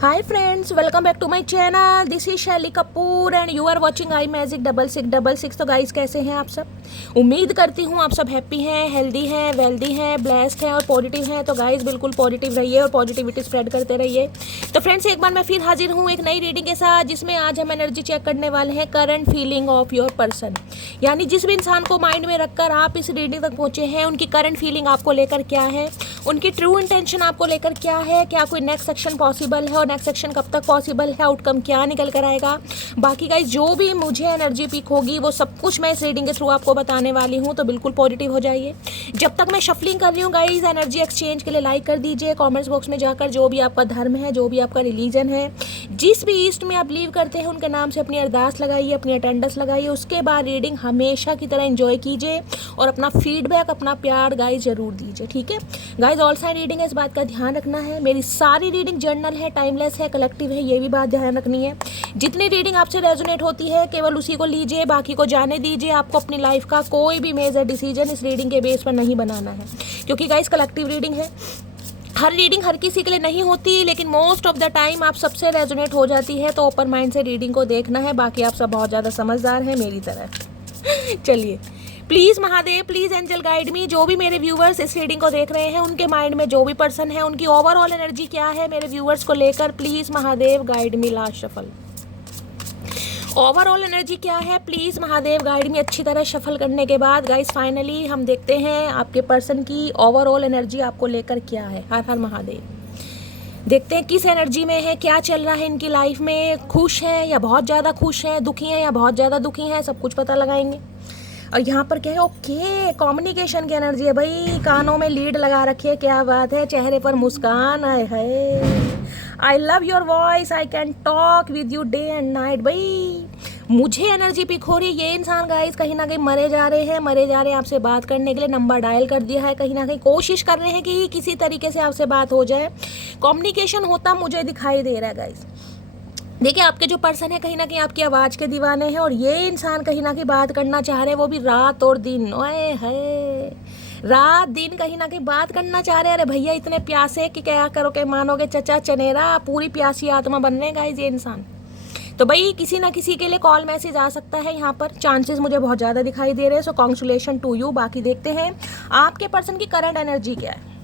Hi friends, welcome back to my channel. This is शैली Kapoor and you are watching I magic 6666। तो guys कैसे हैं आप सब? उम्मीद करती हूँ आप सब हैप्पी हैं, हेल्दी हैं, वेल्दी हैं, ब्लेस्ड हैं और पॉजिटिव हैं। तो गाइस बिल्कुल पॉजिटिव रहिए और पॉजिटिविटी स्प्रेड करते रहिए। तो फ्रेंड्स एक बार मैं फिर हाजिर हूँ एक नई रीडिंग के साथ, जिसमें आज हम एनर्जी चेक करने वाले हैं current feeling of your person. यानी जिस भी इंसान को माइंड में रखकर आप इस रीडिंग तक पहुँचे हैं, उनकी करंट फीलिंग आपको लेकर क्या है, उनकी ट्रू इंटेंशन आपको लेकर क्या है, क्या कोई नेक्स्ट सेक्शन पॉसिबल है और नेक्स्ट सेक्शन कब तक पॉसिबल है, आउटकम क्या निकल कर आएगा। बाकी गाइस जो भी मुझे एनर्जी पिक होगी वो सब कुछ मैं इस रीडिंग के थ्रू आपको बताने वाली हूँ। तो बिल्कुल पॉजिटिव हो जाइए। जब तक मैं शफलिंग कर रही हूँ गाइस, एनर्जी एक्सचेंज के लिए लाइक कर दीजिए। कमेंट्स बॉक्स में जाकर जो भी आपका धर्म है, जो भी आपका रिलीजन है, जिस भी ईस्ट में आप बिलीव करते हैं, उनके नाम से अपनी अरदास लगाइए, अपनी अटेंडेंस लगाइए। उसके बाद रीडिंग हमेशा की तरह एंजॉय कीजिए और अपना फीडबैक, अपना प्यार गाइस जरूर दीजिए, ठीक है गाइस। ऑल साइड रीडिंग है, इस बात का ध्यान रखना है। मेरी सारी रीडिंग जर्नल है, टाइमलेस है, कलेक्टिव है, ये भी बात ध्यान रखनी है। जितनी रीडिंग आपसे रेजोनेट होती है केवल उसी को लीजिए, बाकी को जाने दीजिए। आपको अपनी लाइफ का कोई भी मेजर डिसीजन इस रीडिंग के बेस पर नहीं बनाना है, क्योंकि गाइस कलेक्टिव रीडिंग है। हर रीडिंग हर किसी के लिए नहीं होती, लेकिन मोस्ट ऑफ द टाइम आप सबसे रेजोनेट हो जाती है। तो ओपन माइंड से रीडिंग को देखना है। बाकी आप सब बहुत ज़्यादा समझदार हैं मेरी तरह। चलिए, please Mahadev, please angel guide me. जो भी मेरे व्यूवर्स इस रीडिंग को देख रहे हैं, उनके माइंड में जो भी पर्सन है, उनकी ओवरऑल एनर्जी क्या है मेरे व्यूवर्स को लेकर, please Mahadev guide me. Last shuffle, overall energy क्या है, प्लीज़ महादेव गाइड मी। अच्छी तरह शफल करने के बाद गाइस फाइनली हम देखते हैं आपके पर्सन की ओवरऑल एनर्जी आपको लेकर क्या है। हर हर महादेव। देखते हैं किस एनर्जी में है, क्या चल रहा है इनकी लाइफ में, खुश है या बहुत ज़्यादा खुश हैं, दुखी हैं या बहुत ज़्यादा दुखी हैं, सब कुछ पता लगाएंगे। और यहाँ पर क्या है, ओके कम्युनिकेशन की एनर्जी है भाई। कानों में लीड लगा रखी है, क्या बात है, चेहरे पर मुस्कान आए है। I love your voice, I can talk with you day and night. भाई मुझे एनर्जी पिक हो रही है। ये इंसान गाइस कहीं ना कहीं मरे जा रहे हैं आपसे बात करने के लिए। नंबर डायल कर दिया है, कहीं ना कहीं कोशिश कर रहे हैं कि किसी तरीके से आपसे बात हो जाए। कम्युनिकेशन होता मुझे दिखाई दे रहा है गाइस। देखिए आपके जो पर्सन है कहीं ना कहीं आपकी आवाज़ के दीवाने हैं, और ये इंसान कहीं ना कहीं बात करना चाह रहे हैं, वो भी रात और दिन। ओए है, रात दिन कहीं ना कहीं बात करना चाह रहे हैं। अरे भैया इतने प्यासे कि क्या करोगे, मानोगे चचा चनेरा, पूरी प्यासी आत्मा बन रहे हैं गाइस ये इंसान। तो भाई किसी ना किसी के लिए कॉल मैसेज आ सकता है, यहाँ पर चांसेस मुझे बहुत ज़्यादा दिखाई दे रहे हैं। So congratulation to you. बाकी देखते हैं आपके पर्सन की करंट एनर्जी क्या है।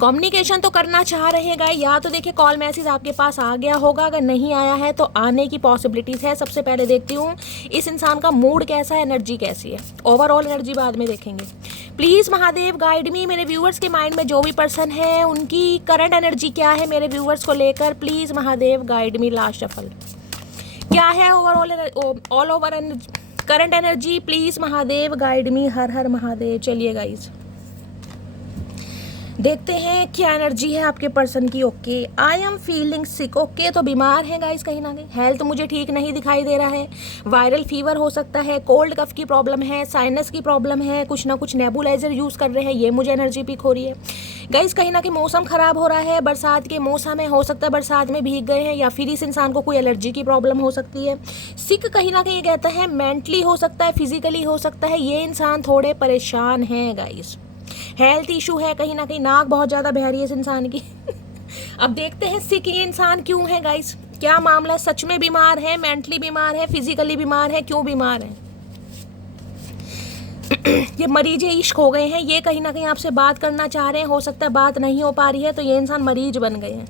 कम्युनिकेशन तो करना चाह रहे हैं गाइस, या तो देखिए कॉल मैसेज आपके पास आ गया होगा, अगर नहीं आया है तो आने की पॉसिबिलिटीज है। सबसे पहले देखती हूँ इस इंसान का मूड कैसा है, एनर्जी कैसी है। ओवरऑल एनर्जी बाद में देखेंगे। प्लीज़ महादेव गाइड मी। मेरे व्यूवर्स के माइंड में जो भी पर्सन है उनकी करंट एनर्जी क्या है मेरे व्यूवर्स को लेकर, please Mahadev guide me. Last shuffle क्या है overall all over current energy, please Mahadev guide me. Har Har Mahadev. चलिए गाइज देखते हैं क्या एनर्जी है आपके पर्सन की। Okay, I am feeling sick. Okay, तो बीमार है गाइस कहीं ना कहीं। हेल्थ मुझे ठीक नहीं दिखाई दे रहा है। वायरल फीवर हो सकता है, कोल्ड कफ की प्रॉब्लम है, साइनस की प्रॉब्लम है, कुछ ना कुछ नेबुलाइजर यूज़ कर रहे हैं, ये मुझे एनर्जी पिक हो रही है गाइस। कहीं ना कहीं मौसम ख़राब हो रहा है, बरसात के मौसम में हो सकता है बरसात में भीग गए हैं, या फिर इस इंसान को कोई एलर्जी की प्रॉब्लम हो सकती है। सिक कहीं ना कहीं कहता है मेंटली हो सकता है, फिजिकली हो सकता है। ये इंसान थोड़े परेशान हैं गाइस, हेल्थ इशू है कहीं ना कहीं। नाक बहुत ज़्यादा बह रही है इस इंसान की। अब देखते हैं सिक ये इंसान क्यों है गाइस, क्या मामला, सच में बीमार है, मेंटली बीमार है, फिजिकली बीमार है, क्यों बीमार है। ये मरीज इश्क हो गए हैं, ये कहीं ना कहीं आपसे बात करना चाह रहे हैं, हो सकता है बात नहीं हो पा रही है, तो ये इंसान मरीज बन गए हैं।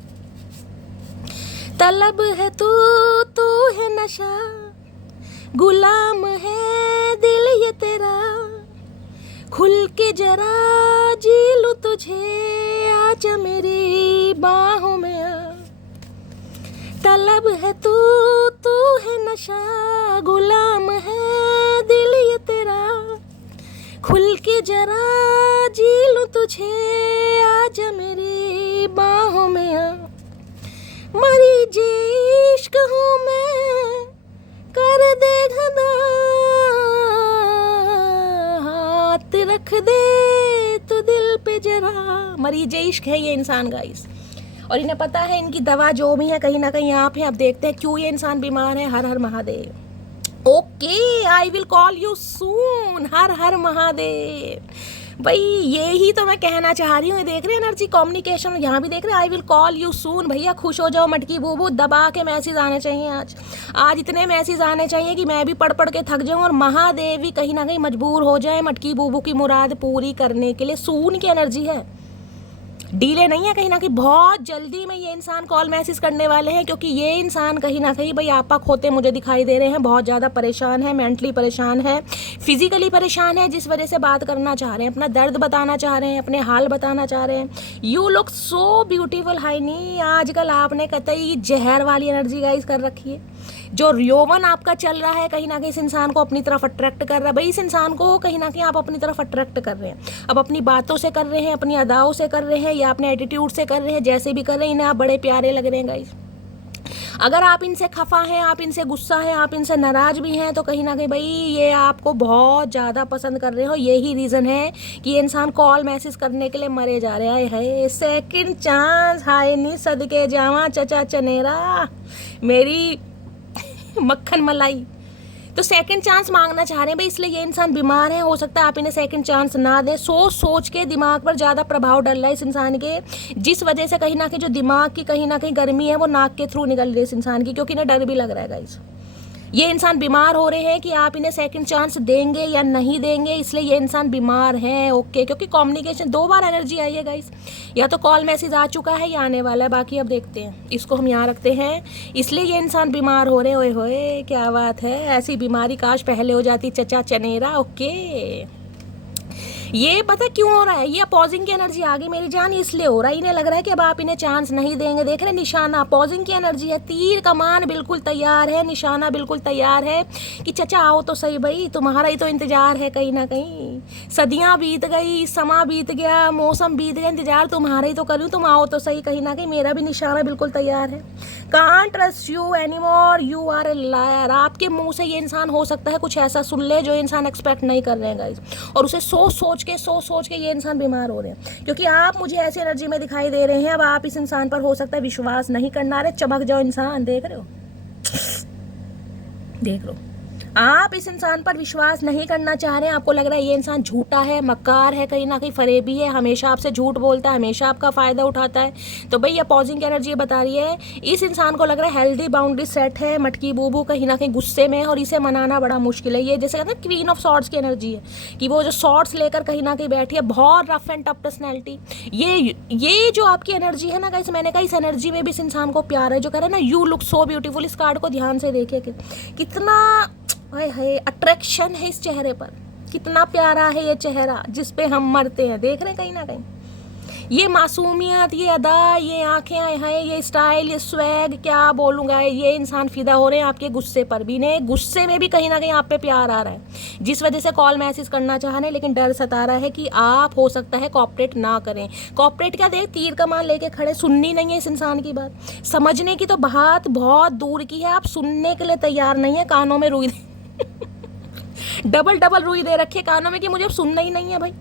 तलब है तू है नशा, गुलाम है दिल ये तेरा, खुल के जरा जी लूं तुझे, आजा मेरी बाहों में आ। तलब है तू है नशा, गुलाम है दिल ये तेरा, खुल के जरा जी लूं तुझे, आजा मेरी बाहों में आ। मरीज इश्क हूँ मैं, कर दे घना, रख दे तो दिल पे जरा। मरीज इश्क है ये इंसान गाइस, और इन्हें पता है इनकी दवा जो भी है कहीं ना कहीं आप हैं। अब देखते हैं क्यों ये इंसान बीमार है। Har Har Mahadev. Okay, I will call you soon. Har Har Mahadev. भाई यही तो मैं कहना चाह रही हूँ। देख रहे हैं एनर्जी कम्युनिकेशन, यहाँ भी देख रहे हैं आई विल कॉल यू सून। भैया खुश हो जाओ, मटकी बूबू दबा के मैसेज आने चाहिए। आज इतने मैसेज आने चाहिए कि मैं भी पढ़ पढ़ के थक जाऊँ और महादेव भी कहीं ना कहीं मजबूर हो जाए मटकी बूबू की मुराद पूरी करने के लिए। सून की एनर्जी है, डीले नहीं है कहीं ना कहीं, बहुत जल्दी में ये इंसान कॉल मैसेज करने वाले हैं, क्योंकि ये इंसान कहीं ना कहीं भाई आपा खोते मुझे दिखाई दे रहे हैं। बहुत ज़्यादा परेशान है, मेंटली परेशान है, फिजिकली परेशान है, जिस वजह से बात करना चाह रहे हैं, अपना दर्द बताना चाह रहे हैं, अपने हाल बताना चाह रहे हैं। यू लुक सो ब्यूटीफुल हाइनी। आजकल आपने कतई जहर वाली एनर्जी गाइस कर रखी है। जो यौवन आपका चल रहा है कहीं ना कहीं इस इंसान को अपनी तरफ अट्रैक्ट कर रहा है। भाई इस इंसान को कहीं ना कहीं आप अपनी तरफ अट्रैक्ट कर रहे हैं। अब अपनी बातों से कर रहे हैं, अपनी अदाओं से कर रहे हैं, या अपने एटीट्यूड से कर रहे हैं, जैसे भी कर रहे हैं, इन्हें आप बड़े प्यारे लग रहे हैं गाइस। अगर आप इनसे खफा हैं, आप इनसे गुस्सा हैं, आप इनसे नाराज भी हैं, तो कहीं ना कहीं भाई ये आपको बहुत ज़्यादा पसंद कर रहे हो। यही रीज़न है कि ये इंसान कॉल मैसेज करने के लिए मरे जा रहे हैं। सेकंड चांस हाय नी सदके जावा चचा चनेरा मेरी मक्खन मलाई। तो सेकंड चांस मांगना चाह रहे हैं भाई, इसलिए ये इंसान बीमार है। हो सकता है आप इन्हें सेकंड चांस ना दें। सोच सोच के दिमाग पर ज़्यादा प्रभाव डल रहा है इस इंसान के, जिस वजह से कहीं ना कहीं जो दिमाग की कहीं ना कहीं गर्मी है वो नाक के थ्रू निकल रही है इस इंसान की, क्योंकि इन्हें डर भी लग रहा है गाइस। ये इंसान बीमार हो रहे हैं कि आप इन्हें सेकंड चांस देंगे या नहीं देंगे, इसलिए ये इंसान बीमार हैं। ओके, क्योंकि कम्युनिकेशन 2 बार एनर्जी आई है गाइस, या तो कॉल मैसेज आ चुका है या आने वाला है, बाकी अब देखते हैं। इसको हम यहाँ रखते हैं, इसलिए ये इंसान बीमार हो रहे हैं। ओए होए क्या बात है, ऐसी बीमारी काश पहले हो जाती चचा चनेरा। ओके, ये पता क्यों हो रहा है, ये अपोजिंग की एनर्जी आ गई मेरी जान, इसलिए हो रहा है। इन्हें लग रहा है कि अब आप इन्हें चांस नहीं देंगे। देख रहे निशाना, अपोजिंग की एनर्जी है, तीर कमान बिल्कुल तैयार है, निशाना बिल्कुल तैयार है कि चचा आओ तो सही भाई, तुम्हारा ही तो इंतजार है कहीं ना कहीं। सदियां बीत गई, समा बीत गया, मौसम बीत गया, इंतजार तुम्हारा ही तो करूँ, तुम आओ तो सही कहीं ना कहीं। मेरा भी निशाना बिल्कुल तैयार है। Can't trust you anymore, you are a liar. आपके मुंह से ये इंसान हो सकता है कुछ ऐसा सुन ले जो इंसान एक्सपेक्ट नहीं कर रहे हैं गाइस, और उसे सोच सोच के ये इंसान बीमार हो रहे हैं, क्योंकि आप मुझे ऐसी एनर्जी में दिखाई दे रहे हैं। अब आप इस इंसान पर हो सकता है विश्वास नहीं करना रहे, चमक जाओ इंसान। देख रहे हो, देख लो, आप इस इंसान पर विश्वास नहीं करना चाह रहे हैं। आपको लग रहा है ये इंसान झूठा है, मक्कार है, कहीं ना कहीं फरेबी है, हमेशा आपसे झूठ बोलता है, हमेशा आपका फ़ायदा उठाता है। तो भाई अपोजिंग एनर्जी बता रही है इस इंसान को लग रहा है हेल्दी बाउंड्री सेट है, मटकी बूबू कहीं ना कहीं गुस्से में है और इसे मनाना बड़ा मुश्किल है। ये जैसे कहते हैं क्वीन ऑफ सॉर्ड्स की एनर्जी है कि वो जो सॉर्ड्स लेकर कहीं ना कहीं बैठी है, बहुत रफ एंड टफ पर्सनैलिटी। ये जो आपकी एनर्जी है ना गाइस, मैंने कहा इस एनर्जी में भी इस इंसान को प्यार है। जो कह रहा है ना यू लुक सो ब्यूटीफुल, इस कार्ड को ध्यान से देखिए कितना हाय अट्रैक्शन है इस चेहरे पर, कितना प्यारा है ये चेहरा जिस पे हम मरते हैं। देख रहे हैं कहीं ना कहीं ये मासूमियत, ये अदा, ये आंखें हैं, ये स्टाइल, ये स्वैग, क्या बोलूँगा, ये इंसान फिदा हो रहे हैं आपके गुस्से पर भी। ने गुस्से में भी कहीं ना कहीं आप पे प्यार आ रहा है, जिस वजह से कॉल मैसेज करना चाह रहे हैं, लेकिन डर सता रहा है कि आप हो सकता है कॉपरेट ना करें। कॉपरेट क्या, देख तीर कमान लेके खड़े, सुननी नहीं है इस इंसान की बात, समझने की तो बात बहुत दूर की है, आप सुनने के लिए तैयार नहीं है। कानों में रुई डबल रुई दे रखे कानों में कि मुझे अब सुनना ही नहीं है भाई।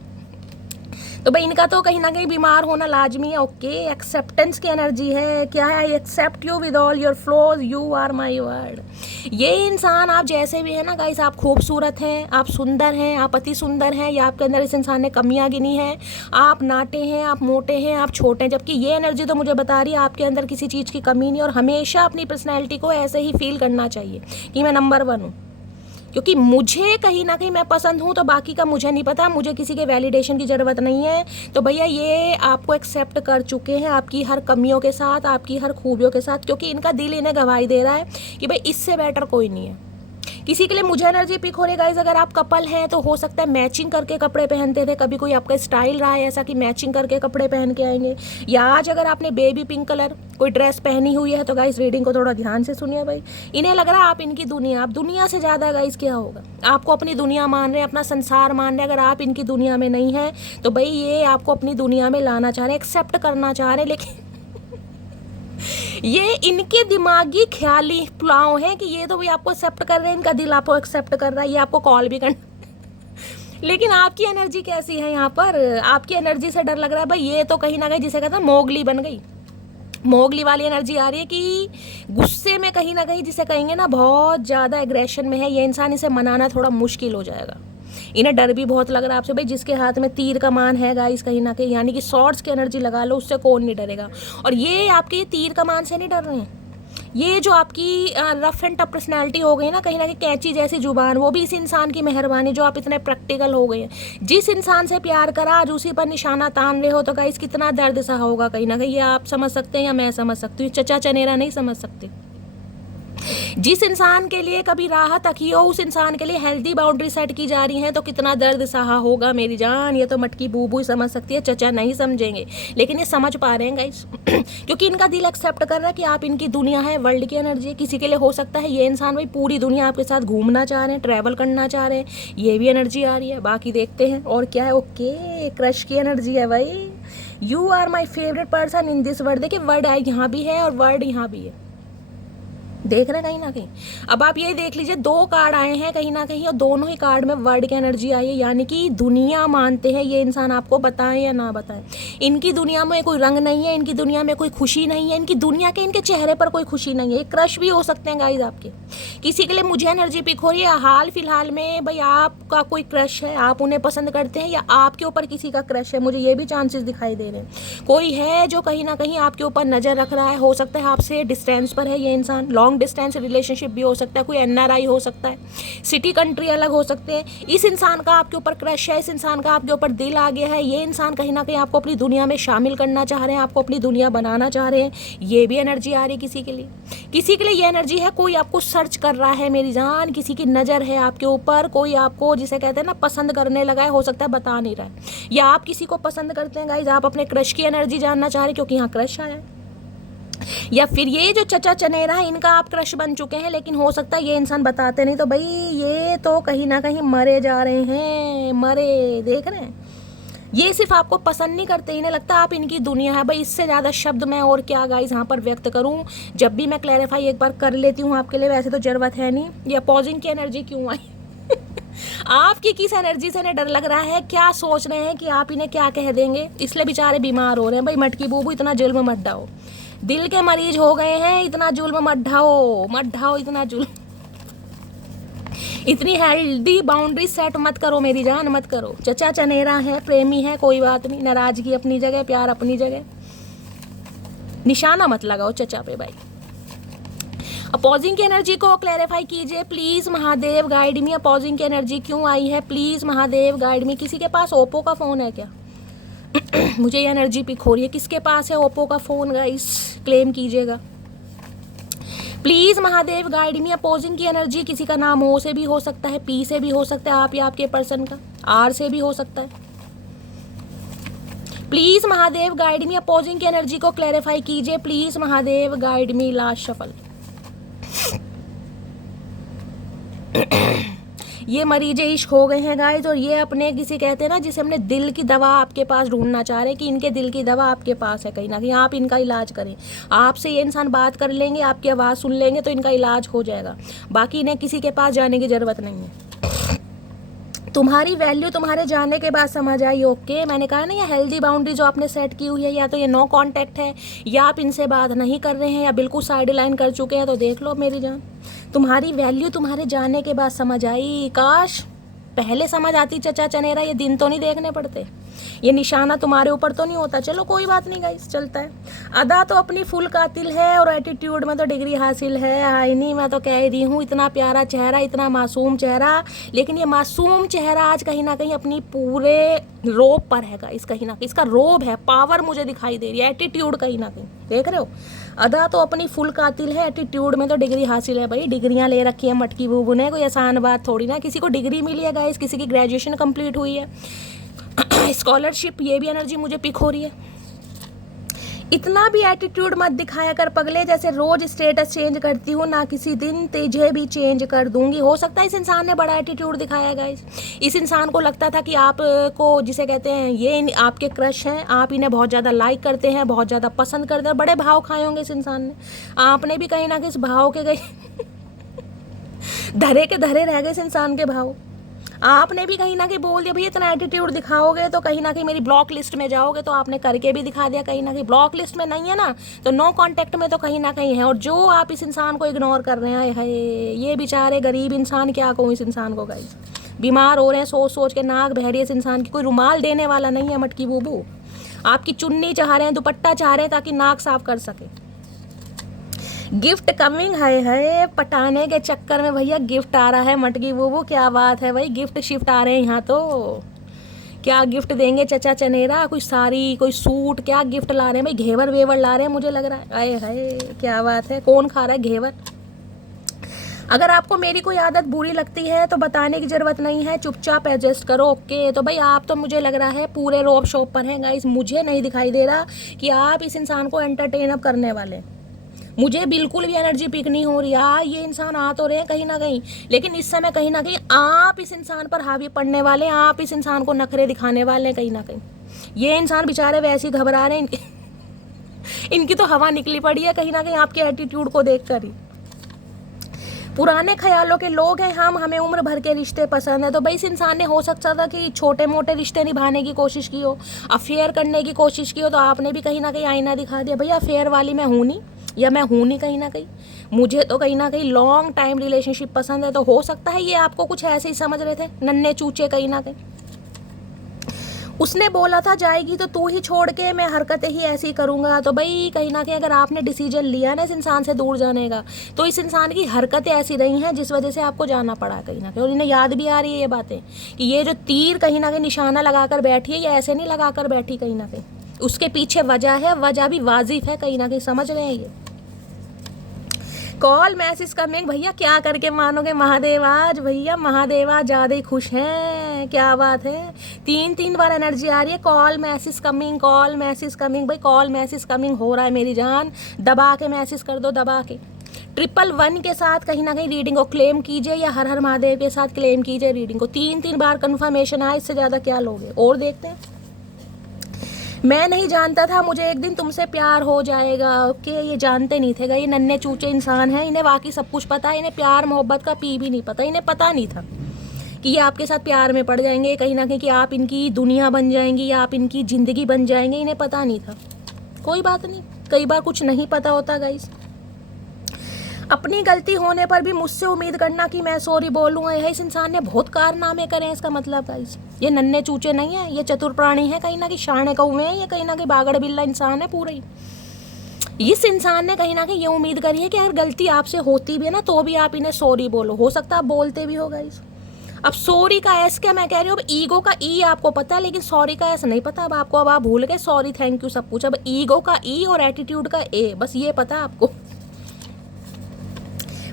तो भाई इनका तो कहीं ना कहीं बीमार होना लाजमी है। ओके, एक्सेप्टेंस की एनर्जी है, क्या है, I accept you with all your flaws, you are my word. ये इंसान आप जैसे भी है ना गाइस, आप खूबसूरत हैं, आप सुंदर हैं, आप अति सुंदर हैं, या आपके अंदर इस इंसान ने कमियां गिनी हैं। आप नाटे हैं, आप मोटे हैं, आप छोटे हैं, जबकि ये एनर्जी तो मुझे बता रही है आपके अंदर किसी चीज़ की कमी नहीं, और हमेशा अपनी पर्सनैलिटी को ऐसे ही फील करना चाहिए कि मैं नंबर 1 हूँ, क्योंकि मुझे कहीं ना कहीं मैं पसंद हूँ, तो बाकी का मुझे नहीं पता, मुझे किसी के वैलिडेशन की ज़रूरत नहीं है। तो भैया ये आपको एक्सेप्ट कर चुके हैं आपकी हर कमियों के साथ, आपकी हर खूबियों के साथ, क्योंकि इनका दिल इन्हें गवाही दे रहा है कि भाई इससे बेटर कोई नहीं है। किसी के लिए मुझे एनर्जी पिक हो रही है गाइस, अगर आप कपल हैं तो हो सकता है मैचिंग करके कपड़े पहनते थे, कभी कोई आपका स्टाइल रहा है ऐसा कि मैचिंग करके कपड़े पहन के आएंगे, या आज अगर आपने बेबी पिंक कलर कोई ड्रेस पहनी हुई है, तो गाइस रीडिंग को थोड़ा ध्यान से सुनिए भाई। इन्हें लग रहा है आप इनकी दुनिया, आप दुनिया से ज़्यादा गाइस क्या होगा, आपको अपनी दुनिया मान रहे हैं, अपना संसार मान रहे हैं। अगर आप इनकी दुनिया में नहीं है तो भाई ये आपको अपनी दुनिया में लाना चाह रहे हैं, एक्सेप्ट करना चाह रहे हैं, लेकिन ये इनके दिमागी ख्याली पुलाव है कि ये तो भाई आपको एक्सेप्ट कर रहे हैं, इनका दिल आपको एक्सेप्ट कर रहा है, ये आपको कॉल भी करना लेकिन आपकी एनर्जी कैसी है यहाँ पर, आपकी एनर्जी से डर लग रहा है भाई। ये तो कहीं ना कहीं जिसे कहते हैं मोगली बन गई, मोगली वाली एनर्जी आ रही है कि गुस्से में कहीं ना कहीं जिसे कहेंगे ना बहुत ज़्यादा एग्रेशन में है ये इंसान, इसे मनाना थोड़ा मुश्किल हो जाएगा। इन्हें डर भी बहुत लग रहा है आपसे। भाई जिसके हाथ में तीर कमान है गाइस कहीं ना कहीं, यानी कि शॉर्ट्स की एनर्जी लगा लो, उससे कौन नहीं डरेगा। और ये आपके तीर कमान से नहीं डर रहे हैं, ये जो आपकी रफ एंड टफ पर्सनैलिटी हो गई ना कहीं कैंची जैसी जुबान, वो भी इस इंसान की मेहरबानी जो आप इतने प्रैक्टिकल हो गए हैं। जिस इंसान से प्यार करा आज उसी पर निशाना तान रहे हो, तो गाइस कितना दर्द सा होगा कहीं ना कहीं, ये आप समझ सकते हैं या मैं समझ सकती हूँ, चचा चनेरा नहीं समझ सकते। जिस इंसान के लिए कभी राह तकी हो, उस इंसान के लिए हेल्दी बाउंड्री सेट की जा रही है, तो कितना दर्द सहा होगा मेरी जान। ये तो मटकी बूबू समझ सकती है, चचा नहीं समझेंगे, लेकिन ये समझ पा रहे हैं गाइस क्योंकि इनका दिल एक्सेप्ट कर रहा है कि आप इनकी दुनिया है, वर्ल्ड की एनर्जी है। किसी के लिए हो सकता है ये इंसान भाई पूरी दुनिया आपके साथ घूमना चाह रहे हैं, ट्रैवल करना चाह रहे हैं, ये भी एनर्जी आ रही है। बाकी देखते हैं और क्या है। ओके, क्रश की एनर्जी है भाई, you are my favourite person in this world. देखिए वर्ड यहाँ भी है और वर्ड यहाँ भी है, देख रहे हैं कहीं ना कहीं। अब आप ये देख लीजिए, दो कार्ड आए हैं कहीं ना कहीं और दोनों ही कार्ड में वर्ड की एनर्जी आई है, यानी कि दुनिया मानते हैं ये इंसान, आपको बताएं या ना बताएं, इनकी दुनिया में कोई रंग नहीं है, इनकी दुनिया में कोई खुशी नहीं है, इनकी दुनिया के इनके चेहरे पर कोई खुशी नहीं है। क्रश भी हो सकते हैं गाइज आपके, किसी के लिए मुझे एनर्जी पिक हो रही है हाल फिलहाल में। भाई आपका कोई क्रश है, आप उन्हें पसंद करते हैं, या आपके ऊपर किसी का क्रश है, मुझे ये भी चांसेस दिखाई दे रहे हैं। कोई है जो कहीं ना कहीं आपके ऊपर नज़र रख रहा है, हो सकता है आपसे डिस्टेंस पर है ये इंसान, लॉन्ग डिस्टेंस रिलेशनशिप भी हो सकता है, कोई एनआरआई हो सकता है, सिटी कंट्री अलग हो सकते हैं। इस इंसान का आपके ऊपर क्रश है, इस इंसान का आपके ऊपर दिल आ गया है, ये इंसान कहीं ना कहीं आपको अपनी दुनिया में शामिल करना चाह रहे हैं, आपको अपनी दुनिया बनाना चाह रहे हैं, ये भी एनर्जी आ रही है किसी के लिए। किसी के लिए ये एनर्जी है, कोई आपको सर्च कर रहा है मेरी जान, किसी की नज़र है आपके ऊपर, कोई आपको जिसे कहते हैं ना पसंद करने लगा है, हो सकता है बता नहीं रहा है, या आप किसी को पसंद करते हैं गाइज, आप अपने क्रश की एनर्जी जानना चाह रहे हैं क्योंकि यहाँ क्रश आया है। या फिर ये जो चचा चनेरा है इनका आप क्रश बन चुके हैं, लेकिन हो सकता है ये इंसान बताते नहीं, तो भाई ये तो कहीं ना कहीं मरे जा रहे हैं, मरे, देख रहे हैं। ये सिर्फ आपको पसंद नहीं करते, इन्हें लगता है आप इनकी दुनिया है। भाई इससे ज़्यादा शब्द मैं और क्या गाइस यहाँ पर व्यक्त करूँ, जब भी मैं क्लैरिफाई एक बार कर लेती हूँ आपके लिए, वैसे तो ज़रूरत है नहीं। ये अपोजिंग की एनर्जी क्यों आई आपकी किस एनर्जी से इन्हें डर लग रहा है, क्या सोच रहे हैं कि आप इन्हें क्या कह देंगे, इसलिए बेचारे बीमार हो रहे हैं। भाई मटकी बूबू इतना जुल्म मत ढाओ, दिल के मरीज हो गए हैं, इतना जुल्म मत ढाओ इतना जुल्म, इतनी हेल्दी बाउंड्री सेट मत करो मेरी जान, मत करो। चचा चनेरा है, प्रेमी है, कोई बात नहीं, नाराजगी अपनी जगह, प्यार अपनी जगह, निशाना मत लगाओ चचा पे भाई। अपोजिंग की एनर्जी को क्लैरिफाई कीजिए please Mahadev, guide me. Opposing की एनर्जी क्यों आई है, प्लीज महादेव गाइड मी। किसी के पास ओप्पो का फोन है क्या मुझे ये एनर्जी पिक हो रही है, किसके पास है ओप्पो का फोन गाइस, क्लेम कीजिएगा please Mahadev, guide me. Opposing की एनर्जी किसी का नाम ओ से भी हो सकता है, पी से भी हो सकता है, आप या आपके पर्सन का आर से भी हो सकता है। Please Mahadev guide me, opposing की एनर्जी को क्लैरिफाई कीजिए please Mahadev guide me. Last shuffle ये मरीजे इश्क हो गए हैं गाइस, और ये अपने किसी कहते हैं ना जिसे हमने दिल की दवा आपके पास ढूंढना चाह रहे हैं, कि इनके दिल की दवा आपके पास है कहीं ना कहीं, आप इनका इलाज करें। आपसे ये इंसान बात कर लेंगे, आपकी आवाज़ सुन लेंगे तो इनका इलाज हो जाएगा, बाकी इन्हें किसी के पास जाने की ज़रूरत नहीं है। तुम्हारी वैल्यू तुम्हारे जाने के बाद समझ आई। ओके, मैंने कहा ना ये हेल्दी बाउंड्री जो आपने सेट की हुई है, या तो ये नो कांटेक्ट है, या आप इनसे बात नहीं कर रहे हैं, या बिल्कुल साइड लाइन कर चुके हैं, तो देख लो मेरी जान, तुम्हारी वैल्यू तुम्हारे जाने के बाद समझ आई। काश पहले समझ आती चचा चनेरा, ये दिन तो नहीं देखने पड़ते, ये निशाना तुम्हारे ऊपर तो नहीं होता। चलो कोई बात नहीं गाइस, चलता है। अदा तो अपनी फुल कातिल है और एटीट्यूड में तो डिग्री हासिल है। हाय नहीं, मैं तो कह रही हूँ, इतना प्यारा चेहरा, इतना मासूम चेहरा, लेकिन ये मासूम चेहरा आज कहीं ना कहीं अपनी पूरे रोब पर है गाइस, कहीं ना कहीं इसका रोब है, पावर मुझे दिखाई दे रही है, एटीट्यूड कहीं ना कहीं, देख रहे हो। अदा तो अपनी फुल कातिल है, एटीट्यूड में तो डिग्री हासिल है। भाई डिग्रियां ले रखी है मटकी बूबू ने, कोई आसान बात थोड़ी ना, किसी को डिग्री मिली है गाइस, किसी की ग्रेजुएशन कंप्लीट हुई है, स्कॉलरशिप, ये भी एनर्जी मुझे पिक हो रही है। इतना भी एटीट्यूड मत दिखाया कर पगले, जैसे रोज स्टेटस चेंज करती हूँ ना, किसी दिन तुझे भी चेंज कर दूंगी। हो सकता है इस इंसान ने बड़ा एटीट्यूड दिखाया गाइस, इस इंसान को लगता था कि आपको जिसे कहते हैं ये आपके क्रश हैं, आप इन्हें बहुत ज़्यादा लाइक करते हैं, बहुत ज़्यादा पसंद करते हैं, बड़े भाव खाए होंगे इस इंसान ने, आपने भी कहीं ना कहीं इस भाव के गए धरे के धरे रह गए इस इंसान के भाव, आपने भी कहीं ना कहीं बोल दिया भैया इतना एटीट्यूड दिखाओगे तो कहीं ना कहीं मेरी ब्लॉक लिस्ट में जाओगे, तो आपने करके भी दिखा दिया। कहीं ना कहीं ब्लॉक लिस्ट में नहीं है ना, तो नो कांटेक्ट में तो कहीं ना कहीं है। और जो आप इस इंसान को इग्नोर कर रहे हैं, है ये बेचारे गरीब इंसान, क्या कहूँ इस इंसान को गाइस, बीमार हो रहे हैं सोच सोच के, नाक बह रही है इस इंसान की, कोई रुमाल देने वाला नहीं है मटकी बूबू। आपकी चुन्नी चाह रहे हैं, दुपट्टा चाह रहे हैं ताकि नाक साफ कर सके। गिफ्ट कमिंग है पटाने के चक्कर में भैया गिफ्ट आ रहा है मटकी बूबू, क्या बात है भाई, गिफ्ट शिफ्ट आ रहे हैं यहाँ तो। क्या गिफ्ट देंगे चचा चनेरा, कोई साड़ी कोई सूट, क्या गिफ्ट ला रहे हैं भाई, घेवर वेवर ला रहे हैं मुझे लग रहा है। आए हाय क्या बात है, कौन खा रहा है घेवर। अगर आपको मेरी कोई आदत बुरी लगती है तो बताने की ज़रूरत नहीं है, चुपचाप एडजस्ट करो, ओके। तो भाई आप तो मुझे लग रहा है पूरे रोब शॉप पर हैं गाइस, मुझे नहीं दिखाई दे रहा कि आप इस इंसान को एंटरटेन अप करने वाले। मुझे बिल्कुल भी एनर्जी पिक नहीं हो रही। ये इंसान आ तो रहे हैं कहीं ना कहीं, लेकिन इस समय कहीं ना कहीं आप इस इंसान पर हावी पड़ने वाले हैं, आप इस इंसान को नखरे दिखाने वाले हैं कहीं ना कहीं। ये इंसान बेचारे वैसे ही घबरा रहे हैं, इनकी तो हवा निकली पड़ी है कहीं ना कहीं आपके एटीट्यूड को देख कर ही। पुराने ख्यालों के लोग हैं हम, हमें उम्र भर के रिश्ते पसंद है। तो भाई इस इंसान ने हो सकता था कि छोटे मोटे रिश्ते निभाने की कोशिश की हो, अफेयर करने की कोशिश की हो, तो आपने भी कहीं ना कहीं आईना दिखा दिया भैया अफेयर वाली मैं हूँ नहीं, या मैं हूँ नहीं कहीं ना कहीं, मुझे तो कहीं ना कहीं लॉन्ग टाइम रिलेशनशिप पसंद है। तो हो सकता है ये आपको कुछ ऐसे ही समझ रहे थे, नन्हे चूचे कहीं ना कहीं। उसने बोला था जाएगी तो तू ही छोड़ के, मैं हरकतें ही ऐसी करूँगा। तो भाई कहीं ना कहीं अगर आपने डिसीजन लिया ना इस इंसान से दूर जाने का, तो इस इंसान की हरकतें ऐसी रही हैं जिस वजह से आपको जाना पड़ा कहीं ना कहीं। और इन्हें याद भी आ रही है ये बातें कि ये जो तीर कहीं ना कहीं निशाना लगा कर बैठी है, ये ऐसे नहीं लगा कर बैठी कहीं ना कहीं, उसके पीछे वजह है, वजह भी वाजिब है कहीं ना कहीं, समझ रहे हैं ये। कॉल मैसेज कमिंग भैया, क्या करके मानोगे महादेव, आज भैया महादेव आज ज़्यादा ही खुश हैं, क्या बात है। 3 बार एनर्जी आ रही है, call message coming, call message coming. भाई कॉल मैसेज कमिंग हो रहा है मेरी जान, दबा के मैसेज कर दो, दबा के। 111 के साथ कहीं ना कहीं रीडिंग को क्लेम कीजिए, या हर हर महादेव के साथ क्लेम कीजिए रीडिंग को। 3 बार कन्फर्मेशन आए, इससे ज़्यादा क्या लोगे। और देखते हैं। मैं नहीं जानता था मुझे एक दिन तुमसे प्यार हो जाएगा, ओके। ये जानते नहीं थे, ये नन्हे चूचे इंसान हैं, इन्हें वाकई सब कुछ पता है, इन्हें प्यार मोहब्बत का पी भी नहीं पता, इन्हें पता नहीं था कि ये आपके साथ प्यार में पड़ जाएंगे कहीं ना कहीं, कि आप इनकी दुनिया बन जाएंगी या आप इनकी ज़िंदगी बन जाएंगे, इन्हें पता नहीं था। कोई बात नहीं, कई बार कुछ नहीं पता होता गाइस। अपनी गलती होने पर भी मुझसे उम्मीद करना कि मैं सॉरी बोलूँ, इस इंसान ने बहुत कारनामे करे हैं, इसका मतलब गाइस ये नन्हे चूचे नहीं है, ये चतुर प्राणी है कहीं ना कहीं, शाणे कौवे हैं ये, कहीं ना कहीं बागड़ बिल्ला इंसान है पूरा ही। इस इंसान ने कहीं ना कहीं ये उम्मीद करी है कि अगर गलती आपसे होती भी है ना, तो भी आप इन्हें सॉरी बोलो। हो सकता है आप बोलते भी हो गाइस। अब सॉरी का एस क्या मैं कह रही हूँ, अब ईगो का ई आपको पता है, लेकिन सॉरी का एस नहीं पता अब आपको। अब आप भूल गए सॉरी थैंक यू सब कुछ, अब ईगो का ई और एटीट्यूड का ए, बस ये पता है आपको।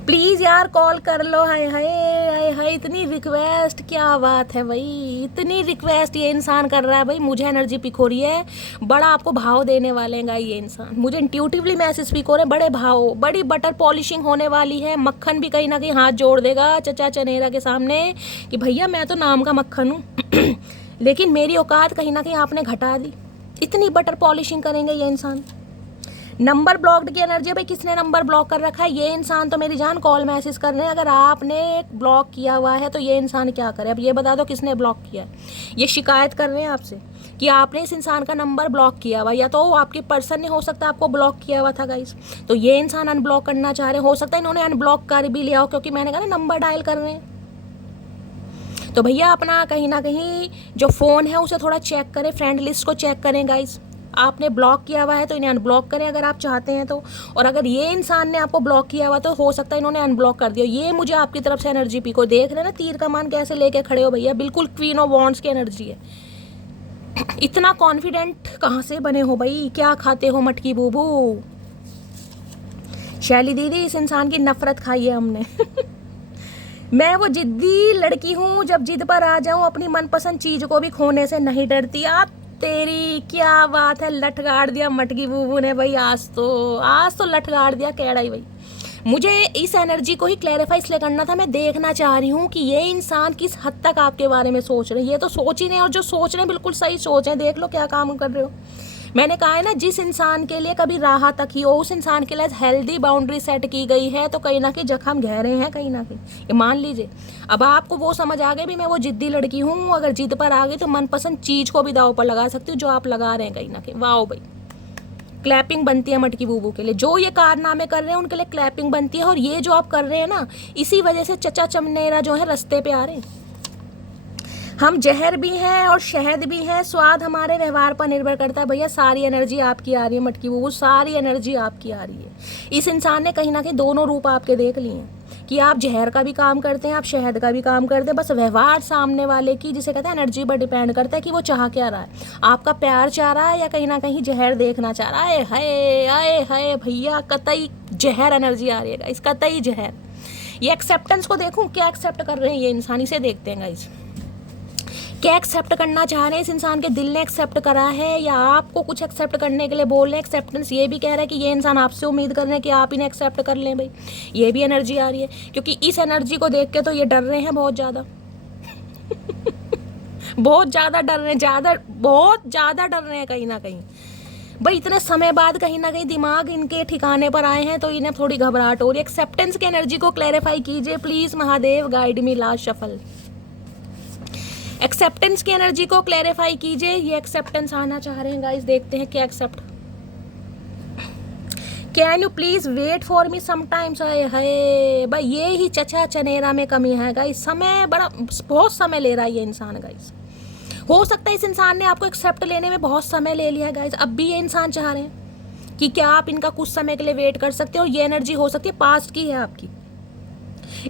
प्लीज़ यार कॉल कर लो, हाय हाय हाय हाय, इतनी रिक्वेस्ट, क्या बात है भाई, इतनी रिक्वेस्ट ये इंसान कर रहा है भाई, मुझे एनर्जी पिक हो रही है। बड़ा आपको भाव देने वाले हैं ये इंसान, मुझे इंट्यूटिवली मैसेज पिक हो रहे हैं, बड़े भाव, बड़ी बटर पॉलिशिंग होने वाली है। मक्खन भी कहीं ना कहीं हाथ जोड़ देगा चचा चनेरा के सामने कि भैया मैं तो नाम का मक्खन हूँ लेकिन मेरी औकात कहीं ना कहीं आपने घटा दी। इतनी बटर पॉलिशिंग करेंगे ये इंसान। नंबर ब्लॉक्ड की एनर्जी, भाई किसने नंबर ब्लॉक कर रखा है, ये इंसान तो मेरी जान कॉल मैसेज कर रहे हैं। अगर आपने ब्लॉक किया हुआ है तो ये इंसान क्या करे, अब ये बता दो किसने ब्लॉक किया है। ये शिकायत कर रहे हैं आपसे कि आपने इस इंसान का नंबर ब्लॉक किया हुआ, या तो आपके पर्सन ने हो सकता है आपको ब्लॉक किया हुआ था गाइस, तो ये इंसान अनब्लॉक करना चाह रहे हैं। हो सकता है इन्होंने अनब्लॉक कर भी लिया हो, क्योंकि मैंने कहा ना नंबर डायल कर रहे हैं। तो भैया अपना कहीं ना कहीं जो फ़ोन है उसे थोड़ा चेक करें, फ्रेंड लिस्ट को चेक करें गाइस। आपने ब्लॉक किया हुआ है तो इन्हें अनब्लॉक करें अगर आप चाहते हैं तो। और अगर ये इंसान ने आपको ब्लॉक किया हुआ तो हो सकता है इन्होंने अनब्लॉक कर दिया। ये मुझे आपकी तरफ से एनर्जी पी को देख रहे हैं ना, तीर कमान कैसे लेके खड़े हो भैया, बिल्कुल क्वीन ऑफ वॉन्ड्स की एनर्जी है। इतना कॉन्फिडेंट कहाँ से बने हो भाई, क्या खाते हो मटकी बूबू। शैली दीदी इस इंसान की नफरत खाई है हमने मैं वो जिद्दी लड़की हूँ, जब जिद पर आ जाऊँ अपनी मनपसंद चीज़ को भी खोने से नहीं डरती। आप तेरी क्या बात है, लठ गाड़ दिया मटकी बूबू ने भाई, आज तो लठ गाड़ दिया कैड़ा ही भाई। मुझे इस एनर्जी को ही क्लैरिफाई इसलिए करना था, मैं देखना चाह रही हूँ कि ये इंसान किस हद तक आपके बारे में सोच रहे हैं। ये तो सोच ही नहीं, और जो सोच रहे हैं बिल्कुल सही सोच है, देख लो क्या काम कर रहे हो। मैंने कहा है ना, जिस इंसान के लिए कभी राह तक ही हो, उस इंसान के लिए हेल्दी बाउंड्री सेट की गई है, तो कहीं ना कहीं जख्म गहरे हैं कहीं ना कहीं, ये मान लीजिए। अब आपको वो समझ आ गई भी मैं वो जिद्दी लड़की हूँ, अगर जिद पर आ गई तो मनपसंद चीज़ को भी दाव पर लगा सकती हूँ, जो आप लगा रहे हैं कहीं ना कहीं। वाओ भाई, क्लैपिंग बनती है मटकी बूबू के लिए, जो ये कारनामे कर रहे हैं उनके लिए क्लैपिंग बनती है। और ये जो आप कर रहे हैं ना, इसी वजह से चचा चमनेरा जो है रास्ते पे आ रहे हैं। हम जहर भी हैं और शहद भी हैं, स्वाद हमारे व्यवहार पर निर्भर करता है। भैया सारी एनर्जी आपकी आ रही है मटकी वो सारी एनर्जी आपकी आ रही है। इस इंसान ने कहीं ना कहीं दोनों रूप आपके देख लिए हैं कि आप जहर का भी काम करते हैं, आप शहद का भी काम करते हैं। बस व्यवहार सामने वाले की, जिसे कहते हैं एनर्जी पर डिपेंड करता है कि वो चाह क्या रहा है, आपका प्यार चाह रहा है या कहीं ना कहीं जहर देखना चाह रहा है। हाय हाय हाय भैया, कतई जहर एनर्जी आ रही है गाइस, कतई जहर। ये एक्सेप्टेंस को देखूं, क्या एक्सेप्ट कर रहे हैं ये इंसान, इसे देखते हैं गाइस। क्या एक्सेप्ट करना चाह रहे हैं, इस इंसान के दिल ने एक्सेप्ट करा है या आपको कुछ एक्सेप्ट करने के लिए बोल रहे हैं। एक्सेप्टेंस ये भी कह रहा है कि ये इंसान आपसे उम्मीद कर रहे हैं कि आप इन्हें एक्सेप्ट कर लें। भाई ये भी एनर्जी आ रही है, क्योंकि इस एनर्जी को देख के तो ये डर रहे हैं बहुत ज़्यादा बहुत ज़्यादा डर रहे हैं, बहुत ज़्यादा डर रहे हैं कहीं ना कहीं। भाई इतने समय बाद कहीं ना कहीं दिमाग इनके ठिकाने पर आए हैं तो इन्हें थोड़ी घबराहट हो रही है। एक्सेप्टेंस की एनर्जी को क्लैरिफाई कीजिए please Mahadev, guide me last shuffle. Acceptance की एनर्जी को क्लैरिफाई कीजिए, ये एक्सेप्टेंस आना चाह रहे हैं गाइस, देखते हैं क्या accept. Can you please wait for me sometimes. है भाई ये ही चचा चनेरा में कमी है गाइस, समय बड़ा बहुत समय ले रहा है ये इंसान गाइस। हो सकता है इस इंसान ने आपको एक्सेप्ट लेने में बहुत समय ले लिया है गाइस। अब भी ये इंसान चाह रहे हैं कि क्या आप इनका कुछ समय के लिए वेट कर सकते हो। ये एनर्जी हो सकती है पास्ट की है आपकी।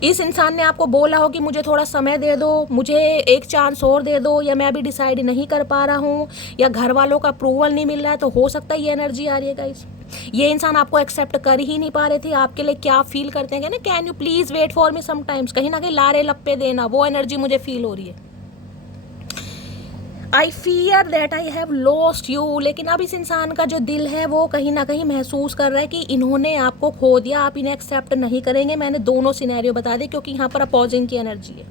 इस इंसान ने आपको बोला हो कि मुझे थोड़ा समय दे दो, मुझे एक चांस और दे दो, या मैं अभी डिसाइड नहीं कर पा रहा हूँ, या घर वालों का अप्रूवल नहीं मिल रहा है। तो हो सकता है ये एनर्जी आ रही है गाइस। ये इंसान आपको एक्सेप्ट कर ही नहीं पा रहे थे। आपके लिए क्या फील करते हैं ना, can you please wait for me sometimes, कहीं ना कहीं लारे लप्पे देना, वो एनर्जी मुझे फील हो रही है। I fear that I have lost you. लेकिन अब इस इंसान का जो दिल है वो कहीं ना कहीं महसूस कर रहा है कि इन्होंने आपको खो दिया, आप इन्हें एक्सेप्ट नहीं करेंगे। मैंने दोनों सिनेरियो बता दिए क्योंकि यहाँ पर अपोजिंग की एनर्जी है।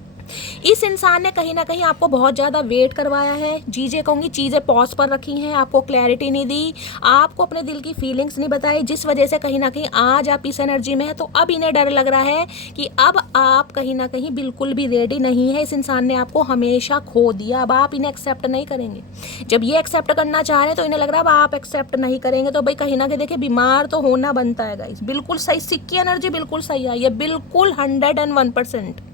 इस इंसान ने कहीं ना कहीं आपको बहुत ज़्यादा वेट करवाया है, चीज़ें कहूँगी चीज़ें पॉज पर रखी हैं, आपको क्लैरिटी नहीं दी, आपको अपने दिल की फीलिंग्स नहीं बताई, जिस वजह से कहीं ना कहीं आज आप इस एनर्जी में है। तो अब इन्हें डर लग रहा है कि अब आप कहीं ना कहीं बिल्कुल भी रेडी नहीं है। इस इंसान ने आपको हमेशा खो दिया, अब आप इन्हें एक्सेप्ट नहीं करेंगे। जब ये एक्सेप्ट करना चाह रहे हैं तो इन्हें लग रहा है अब आप एक्सेप्ट नहीं करेंगे तो भाई कहीं ना कहीं देखिए बीमार तो होना बनता है गाइस। बिल्कुल सही, सिक्की एनर्जी बिल्कुल सही आई है, बिल्कुल 101%।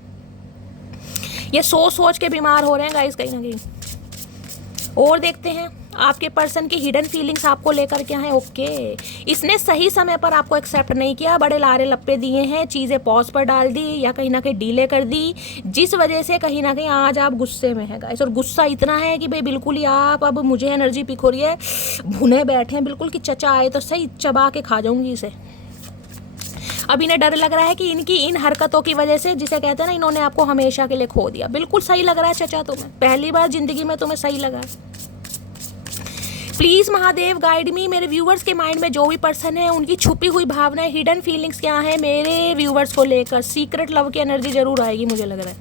ये सोच के बीमार हो रहे हैं गाइस कहीं ना कहीं। और देखते हैं आपके पर्सन की हिडन फीलिंग्स आपको लेकर क्या है। ओके, इसने सही समय पर आपको एक्सेप्ट नहीं किया, बड़े लारे लप्पे दिए हैं, चीज़ें पॉज पर डाल दी या कहीं ना कहीं डिले कर दी, जिस वजह से कहीं ना कहीं आज आप गुस्से में हैं गाइस। और गुस्सा इतना है कि भाई बिल्कुल ही आप, अब मुझे एनर्जी पिक हो रही है, भुने बैठे हैं बिल्कुल कि चचा आए तो सही चबा के खा जाऊंगी इसे। अब इन्हें डर लग रहा है कि इनकी इन हरकतों की वजह से, जिसे कहते हैं ना, इन्होंने आपको हमेशा के लिए खो दिया। बिल्कुल सही लग रहा है चचा तुम्हें, पहली बार जिंदगी में तुम्हें सही लगा है। प्लीज़ महादेव गाइड मी। मेरे व्यूवर्स के माइंड में जो भी पर्सन है उनकी छुपी हुई भावनाएं, हिडन फीलिंग्स क्या है मेरे व्यूवर्स को लेकर। सीक्रेट लव की एनर्जी जरूर आएगी मुझे लग रहा है।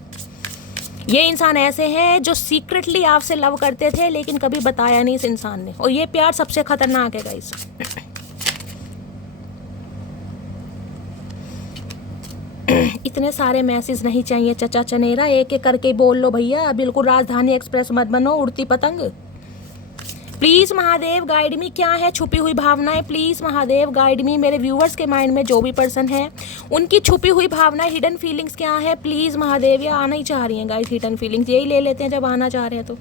ये इंसान ऐसे हैं जो सीक्रेटली आपसे लव करते थे लेकिन कभी बताया नहीं इस इंसान ने, और ये प्यार सबसे खतरनाक है गाइस। इतने सारे मैसेज नहीं चाहिए चचा चनेरा, एक एक करके बोल लो भैया, बिल्कुल राजधानी एक्सप्रेस मत बनो उड़ती पतंग। प्लीज़ महादेव गाइड मी, क्या है छुपी हुई भावनाएं, प्लीज़ महादेव गाइड मी। मेरे व्यूवर्स के माइंड में जो भी पर्सन है उनकी छुपी हुई भावनाएं, हिडन फीलिंग्स क्या है, प्लीज़ महादेव। ये आना ही चाह रही हैं गाइस हिडन फीलिंग्स, यही ले लेते हैं जब आना चाह रहे हैं तो।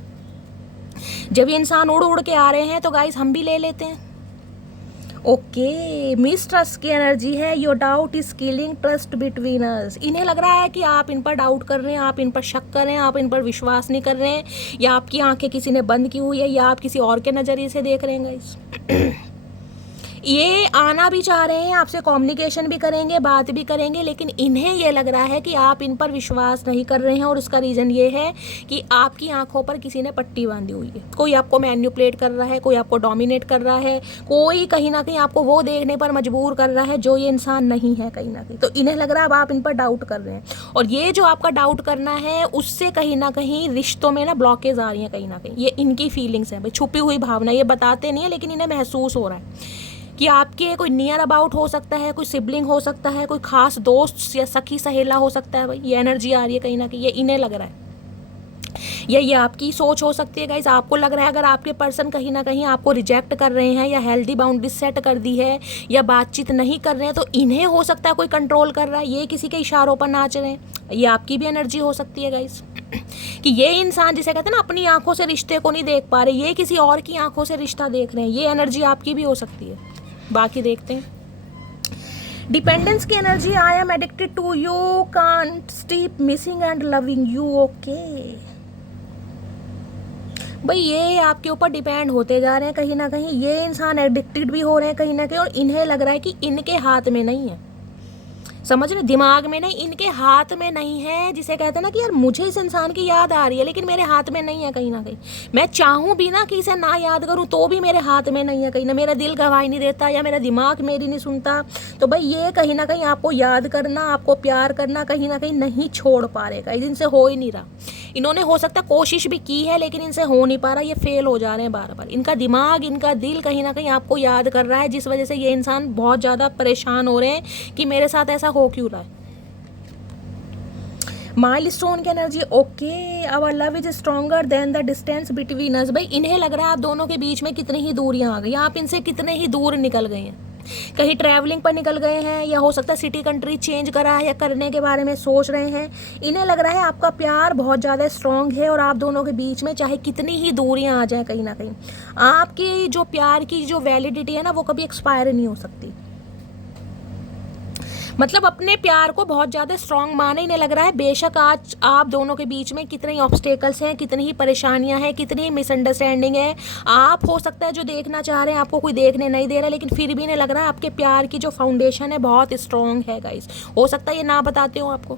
जब ये इंसान उड़ उड़ के आ रहे हैं तो गाइस हम भी ले लेते हैं। ओके, मिसट्रस्ट की एनर्जी है। Your doubt is killing trust between us. इन्हें लग रहा है कि आप इन पर डाउट कर रहे हैं, आप इन पर शक कर रहे हैं, आप इन पर विश्वास नहीं कर रहे हैं, या आपकी आंखें किसी ने बंद की हुई है, या आप किसी और के नज़रिए से देख रहे हैं गाइस। ये आना भी चाह रहे हैं, आपसे कम्युनिकेशन भी करेंगे, बात भी करेंगे, लेकिन इन्हें ये लग रहा है कि आप इन पर विश्वास नहीं कर रहे हैं। और उसका रीज़न ये है कि आपकी आंखों पर किसी ने पट्टी बांधी हुई है। कोई आपको मैन्युपुलेट कर रहा है, कोई आपको डोमिनेट कर रहा है, कोई कहीं ना कहीं आपको वो देखने पर मजबूर कर रहा है जो ये इंसान नहीं है कहीं ना कहीं। तो इन्हें लग रहा है अब आप इन पर डाउट कर रहे हैं, और ये जो आपका डाउट करना है उससे कहीं ना कहीं रिश्तों में ना ब्लॉकेज आ रही है कहीं ना कहीं। ये इनकी फीलिंग्स हैं भाई, छुपी हुई भावना, ये बताते नहीं है लेकिन इन्हें महसूस हो रहा है कि आपके कोई नियर अबाउट हो सकता है, कोई सिबलिंग हो सकता है, कोई खास दोस्त या सखी सहेला हो सकता है। भाई ये एनर्जी आ रही है कहीं ना कहीं, ये इन्हें लग रहा है। या ये आपकी सोच हो सकती है गाइस। आपको लग रहा है अगर आपके पर्सन कहीं ना कहीं आपको रिजेक्ट कर रहे हैं या हेल्दी बाउंड्री सेट कर दी है या बातचीत नहीं कर रहे हैं, तो इन्हें हो सकता है कोई कंट्रोल कर रहा है, ये किसी के इशारों पर नाच रहे हैं। ये आपकी भी एनर्जी हो सकती है गाइस कि ये इंसान जिसे कहते हैं ना अपनी आंखों से रिश्ते को नहीं देख पा रहे, ये किसी और की आंखों से रिश्ता देख रहे हैं। ये एनर्जी आपकी भी हो सकती है। बाकी देखते हैं डिपेंडेंस की energy. I am addicted to you, can't stop missing and loving you. Okay भाई, ये आपके ऊपर डिपेंड होते जा रहे हैं कहीं ना कहीं। ये इंसान एडिक्टेड भी हो रहे हैं कहीं ना कहीं, और इन्हें लग रहा है कि इनके हाथ में नहीं है। समझ रहे, दिमाग में नहीं, इनके हाथ में नहीं है। जिसे कहते हैं ना कि यार मुझे इस इंसान की याद आ रही है लेकिन मेरे हाथ में नहीं है कहीं ना कहीं। मैं चाहूँ भी ना कि इसे ना याद करूँ तो भी मेरे हाथ में नहीं है कहीं ना। मेरा दिल गवाही नहीं देता या मेरा दिमाग मेरी नहीं सुनता। तो भाई ये कहीं ना कहीं आपको याद करना, आपको प्यार करना कहीं ना कहीं नहीं छोड़ पा रहे गाइस। इनसे हो ही नहीं रहा। इन्होंने हो सकता है कोशिश भी की है लेकिन इनसे हो नहीं पा रहा। ये फेल हो जा रहे हैं बार बार। इनका दिमाग, इनका दिल कहीं ना कहीं आपको याद कर रहा है, जिस वजह से ये इंसान बहुत ज़्यादा परेशान हो रहे हैं कि मेरे साथ ऐसा हो क्यों रहा है। माइलस्टोन की energy. Okay, our love is stronger than the distance between us. भाई इन्हें लग रहा है आप दोनों के बीच में कितनी ही दूरियां आ गई, आप इनसे कितने ही दूर निकल गए हैं। कहीं ट्रैवलिंग पर निकल गए हैं या हो सकता है सिटी कंट्री चेंज करा है या करने के बारे में सोच रहे हैं। इन्हें लग रहा है आपका प्यार बहुत ज़्यादा स्ट्रॉन्ग है और आप दोनों के बीच में चाहे कितनी ही दूरियां आ जाए कहीं ना कहीं, आपकी जो प्यार की जो वैलिडिटी है ना वो कभी एक्सपायर नहीं हो सकती। मतलब अपने प्यार को बहुत ज़्यादा स्ट्रॉन्ग माने। इन्हें लग रहा है बेशक आज आप दोनों के बीच में कितने ऑब्स्टेकल्स हैं, कितनी ही परेशानियां हैं, कितनी मिसअंडरस्टैंडिंग है। आप हो सकता है जो देखना चाह रहे हैं आपको कोई देखने नहीं दे रहा है, लेकिन फिर भी इन्हें लग रहा है आपके प्यार की जो फाउंडेशन है बहुत स्ट्रॉन्ग है गाइस। हो सकता है ये ना बताते हो आपको।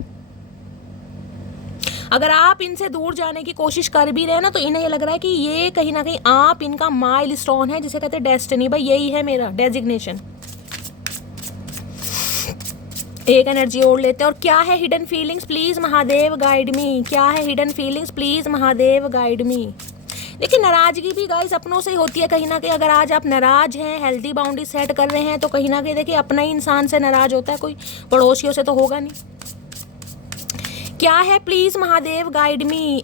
अगर आप इनसे दूर जाने की कोशिश कर भी रहे हैं ना तो इन्हें लग रहा है कि ये कहीं ना कहीं आप इनका माइलस्टोन है, जिसे कहते हैं डेस्टिनी। भाई यही है मेरा डेजिग्नेशन। एक एनर्जी और लेते हैं। और क्या है hidden feelings, please Mahadev guide me. क्या है hidden feelings, please Mahadev guide मी। देखिए नाराजगी भी गाइस अपनों से ही होती है कहीं ना कहीं। अगर आज आप नाराज हैं, हेल्दी बाउंड्री सेट कर रहे हैं, तो कहीं ना कहीं देखिए अपना ही इंसान से नाराज होता है, कोई पड़ोसियों से तो होगा नहीं। क्या है please Mahadev guide me.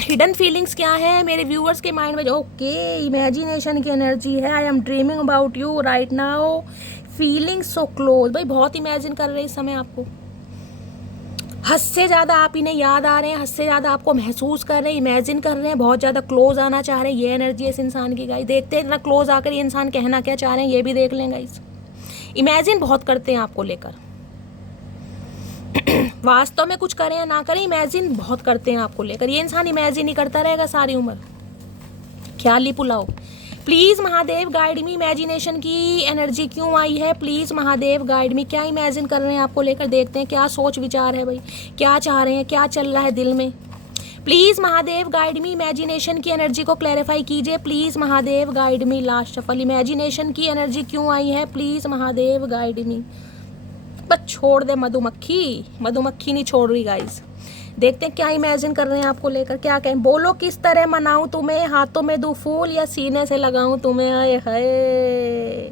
Hidden feelings क्या है मेरे व्यूअर्स के माइंड में। ओके, इमेजिनेशन की एनर्जी है। I am dreaming about you right now, feeling so close. भाई बहुत इमेजिन कर रहे हैं इस समय आपको। हद से ज़्यादा आप इन्हें याद आ रहे हैं, हद से ज़्यादा आपको महसूस कर रहे हैं, इमेजिन कर रहे हैं, बहुत ज़्यादा क्लोज आना चाह रहे हैं। ये एनर्जी है इस इंसान की गाइस। देखते हैं इतना क्लोज आकर ये इंसान कहना क्या चाह रहे हैं, ये भी देख लें गाइस। इमेजिन बहुत करते हैं आपको लेकर। वास्तव में कुछ करें या ना करें, इमेजिन बहुत करते हैं आपको लेकर। ये इंसान इमेजिन ही करता रहेगा सारी उम्र। ख्याली पुलाव। Please Mahadev guide me. Imagination की एनर्जी क्यों आई है, प्लीज़ महादेव गाइड मी। क्या इमेजिन कर रहे हैं आपको लेकर, देखते हैं क्या सोच विचार है भाई, क्या चाह रहे हैं, क्या चल रहा है दिल में। Please Mahadev guide me. Imagination की एनर्जी को क्लैरिफाई कीजिए, please Mahadev guide me. Last shuffle. Imagination की एनर्जी क्यों आई है, प्लीज़ महादेव गाइड मी। बस छोड़ दे मधुमक्खी, मधुमक्खी नहीं छोड़ रही गाइस। देखते हैं क्या इमेजिन कर रहे हैं आपको लेकर, क्या कहें। बोलो किस तरह मनाऊं तुम्हें, हाथों में दूं फूल या सीने से लगाऊं तुम्हें। आए हाय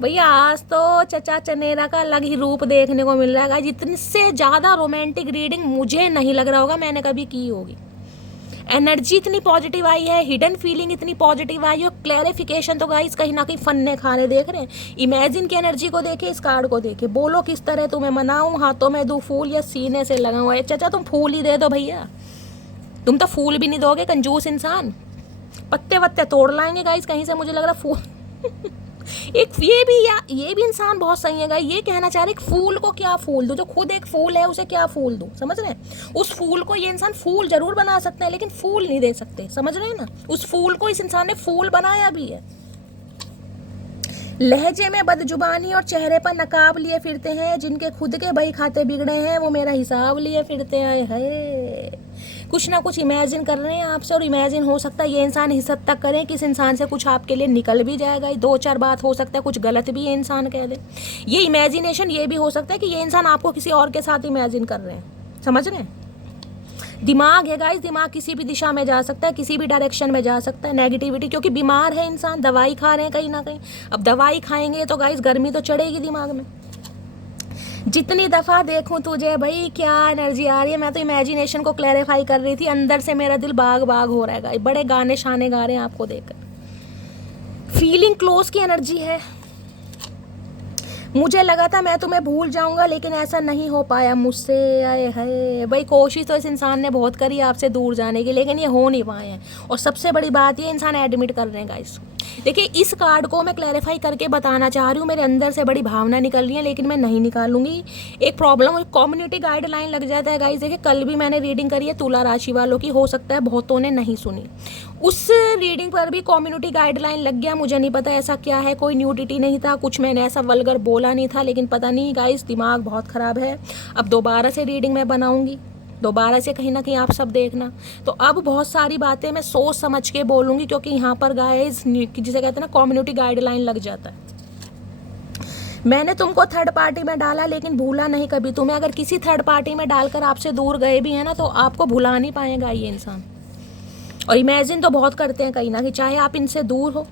भैया, आज तो चचा चनेरा का अलग ही रूप देखने को मिल रहा है। जितने से ज़्यादा रोमांटिक रीडिंग मुझे नहीं लग रहा होगा मैंने कभी की होगी। एनर्जी इतनी पॉजिटिव आई है, हिडन फीलिंग इतनी पॉजिटिव आई है, और क्लैरिफिकेशन तो गाइस कहीं ना कहीं फन्ने खाने देख रहे हैं। इमेजिन की एनर्जी को देखे, इस कार्ड को देखे। बोलो किस तरह तुम्हें मनाऊं, हाथों में दूं फूल या सीने से लगाऊं। चाचा तुम फूल ही दे दो भैया, तुम तो फूल भी नहीं दोगे, कंजूस इंसान। पत्ते वत्ते तोड़ लाएंगे गाइस कहीं से, मुझे लग रहा फूल एक ये भी इंसान बहुत सही है गाइस। ये कहना चाह रहे एक फूल को क्या फूल दूं, जो खुद एक फूल है उसे क्या फूल दूं। समझ रहे हैं, उस फूल को ये इंसान फूल जरूर बना सकते हैं लेकिन फूल नहीं दे सकते। समझ रहे हैं ना, उस फूल को इस इंसान ने फूल बनाया भी है। लहजे में बदजुबानी और चेहरे पर नकाब लिए फिरते हैं, जिनके खुद के बही खाते बिगड़े हैं वो मेरा हिसाब लिए फिरते आए हैं। कुछ ना कुछ इमेजिन कर रहे हैं आपसे, और इमेजिन हो सकता है ये इंसान इस हद तक करें कि इस इंसान से कुछ आपके लिए निकल भी जाएगा। दो चार बात हो सकता है कुछ गलत भी ये इंसान कह दे। ये इमेजिनेशन ये भी हो सकता है कि ये इंसान आपको किसी और के साथ इमेजिन कर रहे हैं। समझ रहे हैं, दिमाग है गाइस, दिमाग किसी भी दिशा में जा सकता है, किसी भी डायरेक्शन में जा सकता है। नेगेटिविटी, क्योंकि बीमार है इंसान, दवाई खा रहे हैं कहीं ना कहीं। अब दवाई खाएंगे तो गाइस गर्मी तो चढ़ेगी दिमाग में। जितनी दफ़ा देखूं तुझे भाई क्या एनर्जी आ रही है। मैं तो इमेजिनेशन को क्लैरिफाई कर रही थी, अंदर से मेरा दिल बाग बाग हो रहा है। बड़े गाने शाने गा रहे हैं आपको देखकर। फीलिंग क्लोज की एनर्जी है। मुझे लगा था मैं तुम्हें भूल जाऊंगा, लेकिन ऐसा नहीं हो पाया मुझसे। आए हाय भाई, कोशिश तो इस इंसान ने बहुत करी आपसे दूर जाने की, लेकिन ये हो नहीं पाए हैं। और सबसे बड़ी बात ये इंसान एडमिट कर रहे हैं गाइस। देखिए, इस कार्ड को मैं क्लैरिफाई करके बताना चाह रही हूँ। मेरे अंदर से बड़ी भावना निकल रही है, लेकिन मैं नहीं निकालूंगी। एक प्रॉब्लम, कम्युनिटी गाइडलाइन लग जाता है गाइस। देखिए, कल भी मैंने रीडिंग करी है तुला राशि वालों की, हो सकता है बहुतों ने नहीं सुनी। उस रीडिंग पर भी कम्युनिटी गाइडलाइन लग गया। मुझे नहीं पता ऐसा क्या है, कोई न्यूडिटी नहीं था, कुछ मैंने ऐसा वल्गर बोला नहीं था, लेकिन पता नहीं गाइस, दिमाग बहुत ख़राब है। अब दोबारा से रीडिंग मैं बनाऊंगी, दोबारा से कहीं ना कहीं आप सब देखना। तो अब बहुत सारी बातें मैं सोच समझ के बोलूँगी, क्योंकि यहाँ पर गाइस जिसे कहते हैं ना कम्युनिटी गाइडलाइन लग जाता है। मैंने तुमको थर्ड पार्टी में डाला, लेकिन भूला नहीं कभी तुम्हें। अगर किसी थर्ड पार्टी में डालकर आपसे दूर गए भी हैं ना, तो आपको भुला नहीं पाएगा ये इंसान। और इमेजिन तो बहुत करते हैं कहीं ना कहीं, चाहे आप इनसे दूर हो।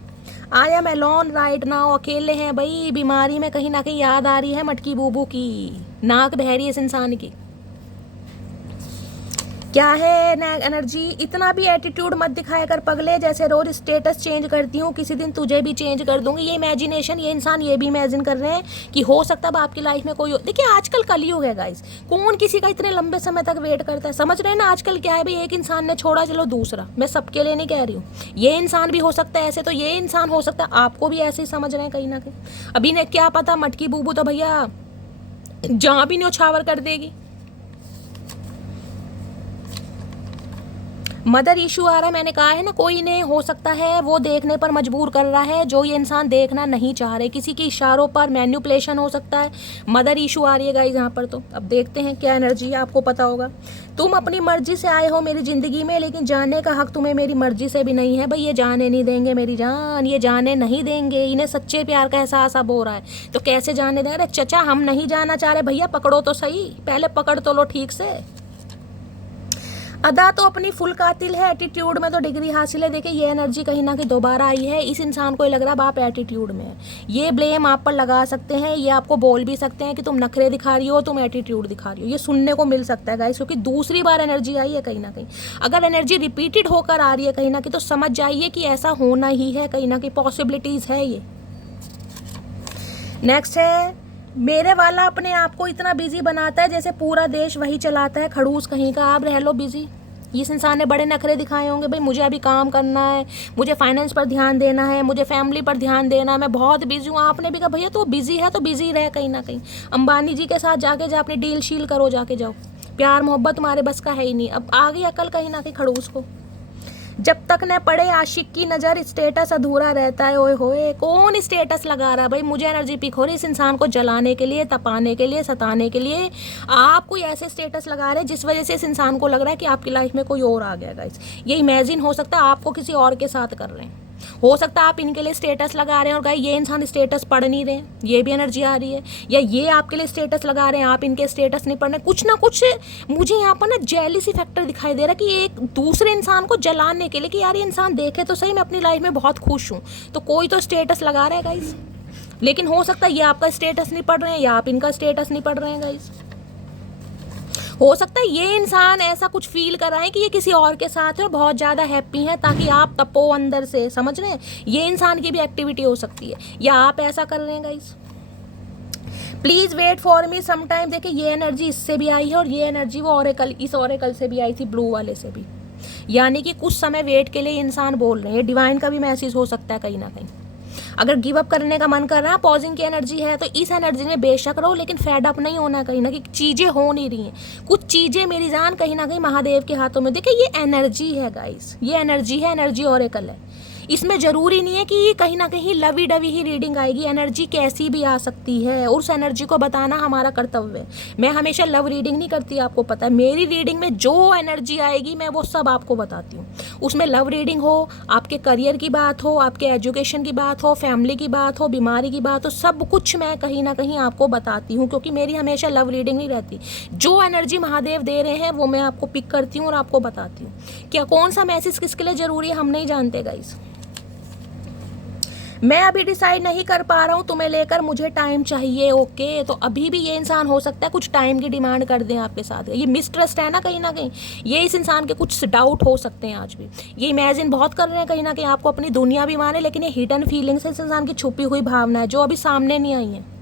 I am alone right now, अकेले हैं भाई। बीमारी में कहीं ना कहीं याद आ रही है मटकी बूबू की, नाक बह रही है इस इंसान की। क्या है एनर्जी, इतना भी एटीट्यूड मत दिखाया कर पगले, जैसे रोज स्टेटस चेंज करती हूँ, किसी दिन तुझे भी चेंज कर दूंगी। ये इमेजिनेशन, ये इंसान ये भी इमेजिन कर रहे हैं कि हो सकता है आपकी लाइफ में कोई हो। देखिए, आजकल कलयुग है गाइस, कौन किसी का इतने लंबे समय तक वेट करता है। समझ रहे हैं ना, आजकल क्या है भाई, एक इंसान ने छोड़ा, चलो दूसरा। मैं सबके लिए नहीं कह रही हूँ, ये इंसान भी हो सकता है ऐसे, तो ये इंसान हो सकता है आपको भी ऐसे ही समझ रहे हैं कहीं ना कहीं। अभी ने क्या पता, मटकी बूबू तो भैया जहाँ भी न्योछावर कर देगी। मदर इशू आ रहा है, मैंने कहा है ना, कोई ने हो सकता है वो देखने पर मजबूर कर रहा है जो ये इंसान देखना नहीं चाह रहे। किसी के इशारों पर मैन्युपुलेशन हो सकता है। मदर इशू आ रही है गाइस यहाँ पर। तो अब देखते हैं क्या एनर्जी है, आपको पता होगा। तुम अपनी मर्जी से आए हो मेरी ज़िंदगी में, लेकिन जाने का हक तुम्हें मेरी मर्जी से भी नहीं है। भाई, ये जाने नहीं देंगे मेरी जान, ये जाने नहीं देंगे। इन्हें सच्चे प्यार का एहसास अब हो रहा है, तो कैसे जाने दें। अरे चचा, हम नहीं जाना चाह रहे भैया, पकड़ो तो सही, पहले पकड़ तो लो ठीक से। अदा तो अपनी फुल कातिल है, एटीट्यूड में तो डिग्री हासिल है। देखिए, ये एनर्जी कहीं ना कहीं दोबारा आई है। इस इंसान को लग रहा है आप एटीट्यूड में है। ये ब्लेम आप पर लगा सकते हैं, ये आपको बोल भी सकते हैं कि तुम नखरे दिखा रही हो, तुम एटीट्यूड दिखा रही हो। ये सुनने को मिल सकता है गाइस, क्योंकि दूसरी बार एनर्जी आई है कहीं ना कहीं। अगर एनर्जी रिपीटेड होकर आ रही है कहीं ना कहीं, तो समझ जाइए कि ऐसा होना ही है, कहीं ना कहीं पॉसिबिलिटीज़ है ये। नेक्स्ट है, मेरे वाला अपने आप को इतना बिजी बनाता है जैसे पूरा देश वही चलाता है। खड़ूस कहीं का, आप रह लो बिजी। इस इंसान ने बड़े नखरे दिखाए होंगे, भाई मुझे अभी काम करना है, मुझे फाइनेंस पर ध्यान देना है, मुझे फैमिली पर ध्यान देना है, मैं बहुत बिजी हूँ। आपने भी कहा भैया तो बिजी है तो बिजी रहे कहीं ना कहीं। अंबानी जी के साथ जाके जा, अपनी डील शील करो, जाके जाओ। प्यार मोहब्बत तुम्हारे बस का है ही नहीं। अब आ गई अकल कहीं ना कहीं खड़ूस को। जब तक न पड़े आशिक की नज़र, स्टेटस अधूरा रहता है। ओए होए, कौन स्टेटस लगा रहा है भाई। मुझे एनर्जी पिक हो रही है इस इंसान को जलाने के लिए, तपाने के लिए, सताने के लिए। आप कोई ऐसे स्टेटस लगा रहे हैं जिस वजह से इस इंसान को लग रहा है कि आपकी लाइफ में कोई और आ गया गाइस। ये इमेजिन हो सकता है आपको किसी और के साथ कर रहे हैं। हो सकता है आप इनके लिए स्टेटस लगा रहे हैं और गाइस ये इंसान स्टेटस पढ़ नहीं रहे हैं, ये भी एनर्जी आ रही है। या ये आपके लिए स्टेटस लगा रहे हैं, आप इनके स्टेटस नहीं पढ़ रहे। कुछ ना कुछ मुझे यहाँ पर ना जेलिसी फैक्टर दिखाई दे रहा है कि एक दूसरे इंसान को जलाने के लिए कि यार ये इंसान देखे तो सही मैं अपनी लाइफ में बहुत खुश हूँ, तो कोई तो स्टेटस लगा रहा है गाइस। लेकिन हो सकता है ये आपका स्टेटस नहीं पढ़ रहे हैं या आप इनका स्टेटस नहीं पढ़ रहे हैं गाइस। हो सकता है ये इंसान ऐसा कुछ फील कर रहा है कि ये किसी और के साथ है और बहुत ज़्यादा हैप्पी है, ताकि आप तपो अंदर से। समझ रहे हैं, ये इंसान की भी एक्टिविटी हो सकती है, या आप ऐसा कर रहे हैं guys. Please wait for me some time. देखिए, ये एनर्जी इससे भी आई है और ये एनर्जी वो ऑरेकल, इस ऑरेकल से भी आई थी, ब्लू वाले से भी। यानी कि कुछ समय वेट के लिए इंसान बोल रहे हैं। डिवाइन का भी मैसेज हो सकता है कहीं ना कहीं। अगर गिव अप करने का मन कर रहा है, पॉजिंग की एनर्जी है, तो इस एनर्जी में बेशक रहो, लेकिन फेड अप नहीं होना। कहीं ना कहीं चीज़ें हो नहीं रही हैं, कुछ चीज़ें मेरी जान कहीं ना कहीं महादेव के हाथों में। देखिए, ये एनर्जी है गाइस, ये एनर्जी है, एनर्जी ऑरेकल है। इसमें ज़रूरी नहीं है कि कहीं ना कहीं लवी डवी ही रीडिंग आएगी। एनर्जी कैसी भी आ सकती है, उस एनर्जी को बताना हमारा कर्तव्य है। मैं हमेशा लव रीडिंग नहीं करती, आपको पता है। मेरी रीडिंग में जो एनर्जी आएगी मैं वो सब आपको बताती हूँ। उसमें लव रीडिंग हो, आपके करियर की बात हो, आपके एजुकेशन की बात हो, फैमिली की बात हो, बीमारी की बात हो, सब कुछ मैं कहीं ना कहीं आपको बताती हूँ, क्योंकि मेरी हमेशा लव रीडिंग नहीं रहती। जो एनर्जी महादेव दे रहे हैं वो मैं आपको पिक करती हूँ और आपको बताती हूँ। क्या कौन सा मैसेज किसके लिए ज़रूरी है हम नहीं जानते गाइस। मैं अभी डिसाइड नहीं कर पा रहा हूँ तुम्हें लेकर, मुझे टाइम चाहिए। ओके, तो अभी भी ये इंसान हो सकता है कुछ टाइम की डिमांड कर दें आपके साथ। ये मिसट्रस्ट है ना कहीं, ये इस इंसान के कुछ डाउट हो सकते हैं आज भी। ये इमेजिन बहुत कर रहे हैं कहीं ना कहीं आपको अपनी दुनिया भी माने, लेकिन ये हिडन फीलिंग्स है इस इंसान की, छुपी हुई भावना है जो अभी सामने नहीं आई है।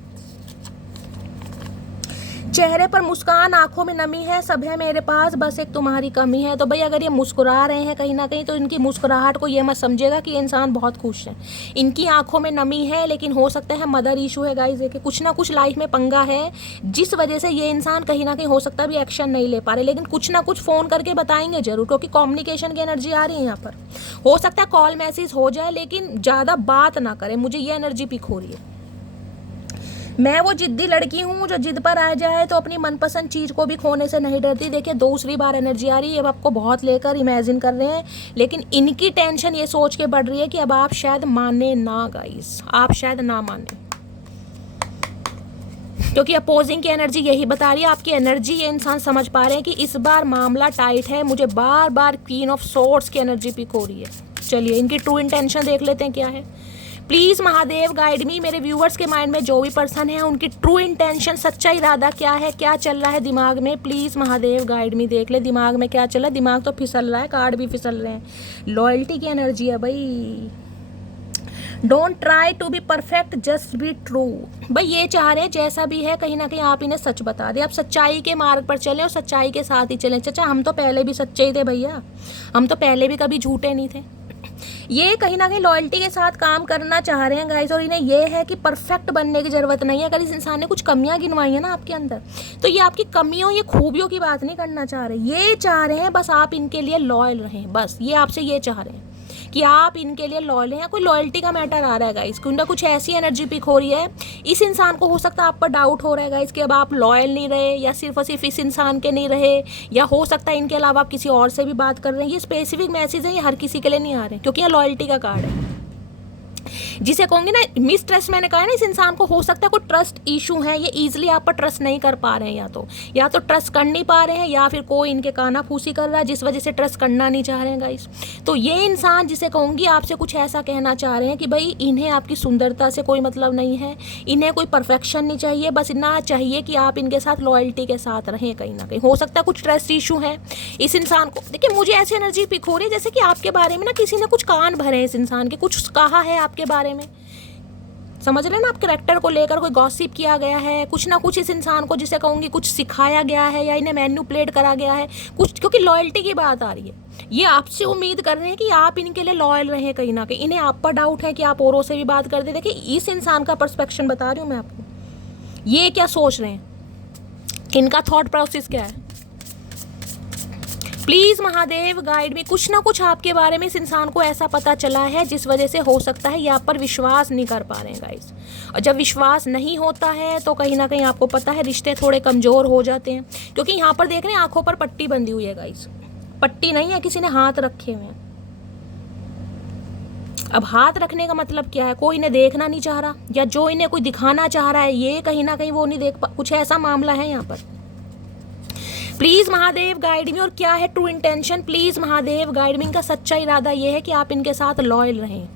चेहरे पर मुस्कान, आंखों में नमी है, सब है मेरे पास, बस एक तुम्हारी कमी है। तो भाई अगर ये मुस्कुरा रहे हैं कहीं ना कहीं, तो इनकी मुस्कुराहट को ये मत समझिएगा कि ये इंसान बहुत खुश है। इनकी आंखों में नमी है, लेकिन हो सकता है मदर इशू है गाइस, देखिए कुछ ना कुछ लाइफ में पंगा है, जिस वजह से ये इंसान कहीं ना कहीं हो सकता है भी एक्शन नहीं ले पा रहे, लेकिन कुछ ना कुछ फ़ोन करके बताएंगे जरूर, क्योंकि कम्युनिकेशन की एनर्जी आ रही है यहाँ पर। हो सकता है कॉल मैसेज हो जाए, लेकिन ज़्यादा बात ना करें, मुझे ये एनर्जी पिक हो रही है। मैं वो जिद्दी लड़की हूँ जो जिद पर आ जाए तो अपनी मनपसंद चीज़ को भी खोने से नहीं डरती। देखिए दूसरी बार एनर्जी आ रही है, अब आपको बहुत लेकर इमेजिन कर रहे हैं, लेकिन इनकी टेंशन ये सोच के बढ़ रही है कि अब आप शायद माने ना गाइस, आप शायद ना माने, क्योंकि अपोजिंग की एनर्जी यही बता रही है। आपकी एनर्जी ये इंसान समझ पा रहे हैं कि इस बार मामला टाइट है। मुझे बार बार क्वीन ऑफ सोर्ड्स की एनर्जी पिक हो रही है। चलिए इनकी ट्रू इंटेंशन देख लेते हैं क्या है। प्लीज़ महादेव गाइड मी, मेरे व्यूवर्स के माइंड में जो भी पर्सन है उनकी ट्रू इंटेंशन, सच्चा इरादा क्या है, क्या चल रहा है दिमाग में। प्लीज़ महादेव गाइड मी, देख ले दिमाग में क्या चल रहा है। दिमाग तो फिसल रहा है, कार्ड भी फिसल रहे हैं। लॉयल्टी की एनर्जी है भाई। Don't try to be perfect, just be true. भाई ये चाह रहे हैं जैसा भी है कहीं ना कहीं आप इन्हें सच बता दें, आप सच्चाई के मार्ग पर चलें और सच्चाई के साथ ही चलें। चाचा हम तो पहले भी सच्चे ही थे भैया, हम तो पहले भी कभी झूठे नहीं थे। ये कहीं ना कहीं लॉयल्टी के साथ काम करना चाह रहे हैं गाइस, और इन्हें ये है कि परफेक्ट बनने की ज़रूरत नहीं है। अगर इस इंसान ने कुछ कमियां गिनवाई है ना आपके अंदर, तो ये आपकी कमियों, ये खूबियों की बात नहीं करना चाह रहे। ये चाह रहे हैं बस आप इनके लिए लॉयल रहें, बस ये आपसे ये चाह रहे हैं कि आप इनके लिए लॉयल हैं। कोई लॉयल्टी का मैटर आ रहा है गाइस, कुछ ना कुछ ऐसी एनर्जी पिक हो रही है। इस इंसान को हो सकता है आप पर डाउट हो रहा है गाइस कि अब आप लॉयल नहीं रहे, या सिर्फ और सिर्फ इस इंसान के नहीं रहे, या हो सकता है इनके अलावा आप किसी और से भी बात कर रहे हैं। ये स्पेसिफिक मैसेज है, ये हर किसी के लिए नहीं आ रहे, क्योंकि ये लॉयल्टी का कार्ड है, जिसे कहूँगी ना मिस ट्रस्ट। मैंने कहा ना इस इंसान को हो सकता है कोई ट्रस्ट इशू है, ये इजीली आप पर ट्रस्ट नहीं कर पा रहे हैं, या तो ट्रस्ट कर नहीं पा रहे हैं, या फिर कोई इनके काना फूसी कर रहा है जिस वजह से ट्रस्ट करना नहीं चाह रहे हैं गाइस। तो ये इंसान जिसे कहूँगी आपसे कुछ ऐसा कहना चाह रहे हैं कि भाई इन्हें आपकी सुंदरता से कोई मतलब नहीं है, इन्हें कोई परफेक्शन नहीं चाहिए, बस इतना चाहिए कि आप इनके साथ लॉयल्टी के साथ रहें। कहीं ना कहीं हो सकता है कुछ ट्रस्ट इशू है इस इंसान को। देखिए मुझे ऐसी एनर्जी पिक हो रही है जैसे कि आपके बारे में ना किसी ने कुछ कान भरे हैं, इस इंसान के कुछ कहा है आपके बारे में, समझ रहे ना, आप कैरेक्टर को लेकर कोई गॉसिप किया गया है, कुछ ना कुछ इस इंसान को जिसे कहूँगी कुछ सिखाया गया है, या इन्हें मैनिपुलेट करा गया है कुछ, क्योंकि लॉयल्टी की बात आ रही है। ये आपसे उम्मीद कर रहे हैं कि आप इनके लिए लॉयल रहें कहीं ना कहीं। इन्हें आप पर डाउट है कि आप औरों से भी बात करते। देखिए इस इंसान का पर्सपेक्शन बता रही हूँ मैं आपको, ये क्या सोच रहे हैं, इनका थॉट प्रोसेस क्या है। प्लीज़ महादेव गाइड में, कुछ ना कुछ आपके बारे में इस इंसान को ऐसा पता चला है जिस वजह से हो सकता है ये आप पर विश्वास नहीं कर पा रहे हैं गाइस। और जब विश्वास नहीं होता है तो कहीं ना कहीं आपको पता है रिश्ते थोड़े कमज़ोर हो जाते हैं, क्योंकि यहाँ पर देख रहे हैं आंखों पर पट्टी बंधी हुई है गाइस। पट्टी नहीं है, किसी ने हाथ रखे हुए हैं। अब हाथ रखने का मतलब क्या है, कोई इन्हें देखना नहीं चाह रहा, या जो इन्हें कोई दिखाना चाह रहा है ये कहीं ना कहीं वो नहीं देख पा, कुछ ऐसा मामला है यहाँ पर। प्लीज़ महादेव गाइड मी, और क्या है true intention. Please Mahadev guide मी, इनका सच्चा इरादा ये है कि आप इनके साथ लॉयल रहें।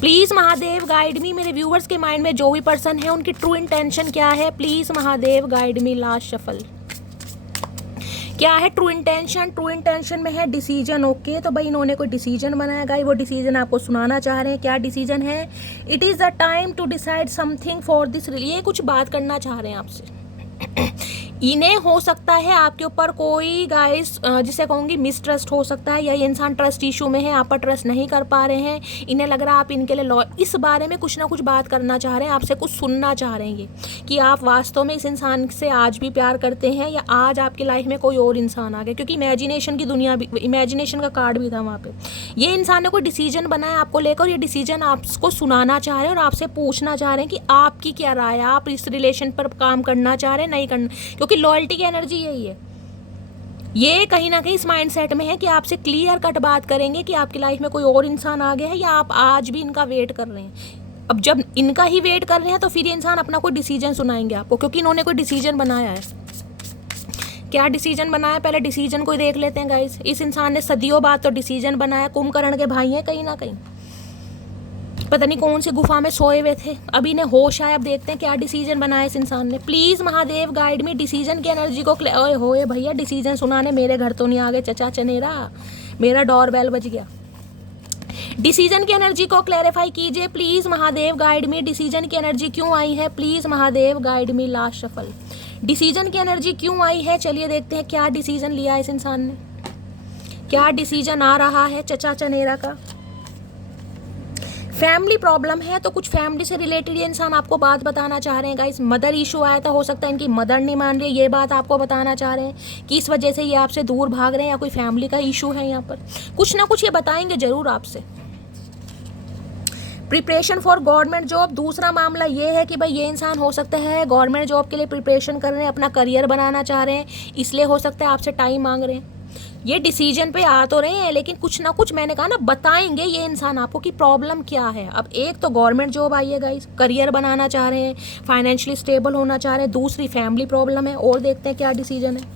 प्लीज़ महादेव गाइड मी, मेरे व्यूवर्स के माइंड में जो भी पर्सन है उनकी ट्रू इंटेंशन क्या है। Please Mahadev guide me, last shuffle क्या है ट्रू इंटेंशन। ट्रू इंटेंशन में है डिसीजन। ओके तो भाई इन्होंने कोई डिसीजन बनाया गाइस, वो डिसीजन आपको सुनाना चाह रहे हैं। क्या डिसीजन है, it is the time to decide something for this. ये कुछ बात करना चाह रहे हैं आपसे। इन्हें हो सकता है आपके ऊपर कोई गाइस जिसे कहूँगी मिसट्रस्ट हो सकता है, या ये इंसान ट्रस्ट इशू में है, आप पर ट्रस्ट नहीं कर पा रहे हैं, इन्हें लग रहा है आप इनके लिए इस बारे में कुछ ना कुछ बात करना चाह रहे हैं, आपसे कुछ सुनना चाह रहे हैं ये कि आप वास्तव में इस इंसान से आज भी प्यार करते हैं, या आज आपकी लाइफ में कोई और इंसान आ गया, क्योंकि इमेजिनेशन की दुनिया भी, इमेजिनेशन का कार्ड भी था वहाँ पे। ये इंसान ने कोई डिसीजन बनाया आपको लेकर, ये डिसीजन आपको सुनाना चाह रहे हैं और आपसे पूछना चाह रहे हैं कि आपकी क्या राय है, आप इस रिलेशन पर काम करना चाह रहे हैं नहीं करना, क्योंकि लॉयल्टी की एनर्जी यही है। ये कहीं ना कहीं इस माइंडसेट में है कि आपसे क्लियर कट बात करेंगे कि आपकी लाइफ में कोई और इंसान आ गया है, या आप आज भी इनका वेट कर रहे हैं। अब जब इनका ही वेट कर रहे हैं तो फिर ये इंसान अपना कोई डिसीजन सुनाएंगे आपको, क्योंकि इन्होंने कोई डिसीजन बनाया है। क्या डिसीजन बनाया, पहले डिसीजन को देख लेते हैं गाइस। इस इंसान ने सदियों बाद तो डिसीजन बनाया, कुंभकर्ण के भाई हैं कहीं ना कहीं। पता नहीं कौन सी गुफा में सोए हुए थे, अभी इन्हें होश आया। अब देखते हैं क्या डिसीजन बनाया इस इंसान ने। प्लीज महादेव गाइड में डिसीजन की एनर्जी को। ओए होए भैया, डिसीजन सुनाने मेरे घर तो नहीं आ गए चचा चनेरा, मेरा डोर बेल बज गया। डिसीजन की एनर्जी को क्लैरिफाई कीजिए प्लीज महादेव गाइड में। डिसीजन की एनर्जी क्यों आई है प्लीज महादेव गाइड में। लास्ट शफल, डिसीजन की एनर्जी क्यों आई है, चलिए देखते हैं क्या डिसीजन लिया इस इंसान ने, क्या डिसीजन आ रहा है चचा चनेरा का। फैमिली प्रॉब्लम है तो कुछ फैमिली से रिलेटेड ये इंसान आपको बात बताना चाह रहे हैं गाइस। मदर इशू आया था, हो सकता है इनकी मदर नहीं मान रही है, ये बात आपको बताना चाह रहे हैं कि इस वजह से ये आपसे दूर भाग रहे हैं या कोई फैमिली का इशू है। यहाँ पर कुछ ना कुछ ये बताएंगे जरूर आपसे। प्रिपरेशन फॉर गवर्नमेंट जॉब, दूसरा मामला ये है कि भाई ये इंसान हो सकता है गवर्नमेंट जॉब के लिए प्रिपरेशन कर रहे हैं, अपना करियर बनाना चाह रहे हैं, इसलिए हो सकता है आपसे टाइम मांग रहे हैं। ये डिसीजन पे आ तो रहे हैं लेकिन कुछ ना कुछ मैंने कहा ना बताएंगे ये इंसान आपको कि प्रॉब्लम क्या है। अब एक तो गवर्नमेंट जॉब आई है गाइस, करियर बनाना चाह रहे हैं, फाइनेंशियली स्टेबल होना चाह रहे हैं, दूसरी फैमिली प्रॉब्लम है, और देखते हैं क्या डिसीजन है।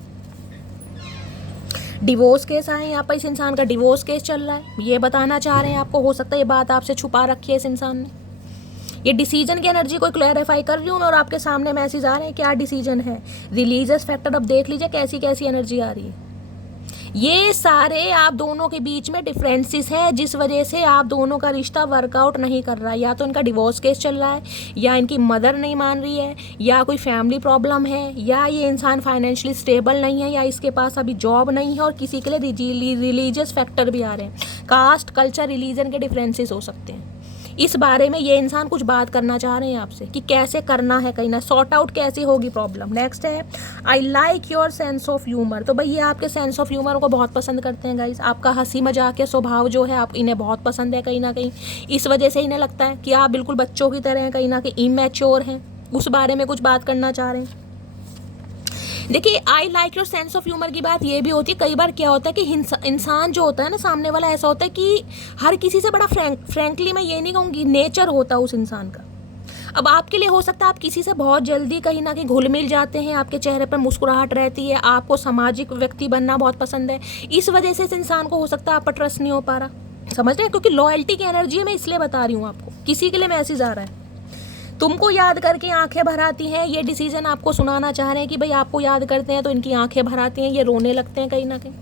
डिवोर्स केस आए यहाँ पर, इस इंसान का डिवोर्स केस चल रहा है, ये बताना चाह रहे हैं आपको। हो सकता है ये बात आपसे छुपा रखी है इस इंसान ने। ये डिसीजन की एनर्जी को क्लैरिफाई कर रही हूँ और आपके सामने मैसेज आ रहे हैं क्या डिसीजन है। रिलीजियस फैक्टर, अब देख लीजिए कैसी कैसी एनर्जी आ रही है। ये सारे आप दोनों के बीच में डिफरेंसेस है जिस वजह से आप दोनों का रिश्ता वर्कआउट नहीं कर रहा है। या तो इनका डिवोर्स केस चल रहा है, या इनकी मदर नहीं मान रही है, या कोई फैमिली प्रॉब्लम है, या ये इंसान फाइनेंशियली स्टेबल नहीं है, या इसके पास अभी जॉब नहीं है, और किसी के लिए रिलीजियस फैक्टर भी आ रहे हैं। कास्ट, कल्चर, रिलीजन के डिफरेंसेस हो सकते हैं। इस बारे में ये इंसान कुछ बात करना चाह रहे हैं आपसे कि कैसे करना है, कहीं ना सॉर्ट आउट कैसी होगी प्रॉब्लम। नेक्स्ट है I like your sense of humour, तो भाई ये आपके सेंस ऑफ ह्यूमर को बहुत पसंद करते हैं गाइस। आपका हंसी मजाक के स्वभाव जो है आप इन्हें बहुत पसंद है कहीं ना कहीं। इस वजह से इन्हें लगता है कि आप बिल्कुल बच्चों की तरह हैं, कहीं ना कहीं इमैच्योर हैं, उस बारे में कुछ बात करना चाह रहे हैं। देखिए I like your sense of humour की बात ये भी होती है, कई बार क्या होता है कि इंसान जो होता है ना सामने वाला, ऐसा होता है कि हर किसी से बड़ा फ्रैंकली मैं ये नहीं कहूँगी, नेचर होता है उस इंसान का। अब आपके लिए हो सकता है आप किसी से बहुत जल्दी कहीं ना कहीं घुल मिल जाते हैं, आपके चेहरे पर मुस्कुराहट रहती है, आपको सामाजिक व्यक्ति बनना बहुत पसंद है, इस वजह से इस इंसान को हो सकता है आप पर ट्रस्ट नहीं हो पा रहा। समझ रहे हैं, क्योंकि लॉयल्टी की एनर्जी मैं इसलिए बता रही हूँ आपको, किसी के लिए मैसेज आ रहा है। तुमको याद करके आंखें भर आती हैं, ये डिसीजन आपको सुनाना चाह रहे हैं कि भाई आपको याद करते हैं तो इनकी आंखें भर आती हैं, ये रोने लगते हैं कहीं ना कहीं।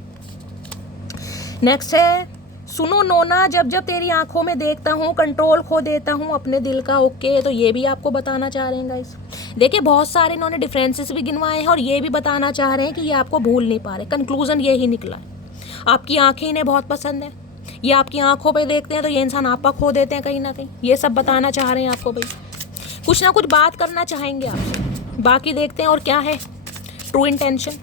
नेक्स्ट है सुनो नोना, जब जब तेरी आंखों में देखता हूँ कंट्रोल खो देता हूँ अपने दिल का। ओके, तो ये भी आपको बताना चाह रहे हैं गाइस। देखिए बहुत सारे इन्होंने डिफरेंसेस भी गिनवाए हैं और ये भी बताना चाह रहे हैं कि ये आपको भूल नहीं पा रहे। कंक्लूजन यही निकला है, आपकी आंखें इन्हें बहुत पसंद है, ये आपकी आंखों पे देखते हैं तो ये इंसान आपा खो देते हैं कहीं ना कहीं। ये सब बताना चाह रहे हैं आपको भाई, कुछ ना कुछ बात करना चाहेंगे आपसे। बाकी देखते हैं और क्या है true intention.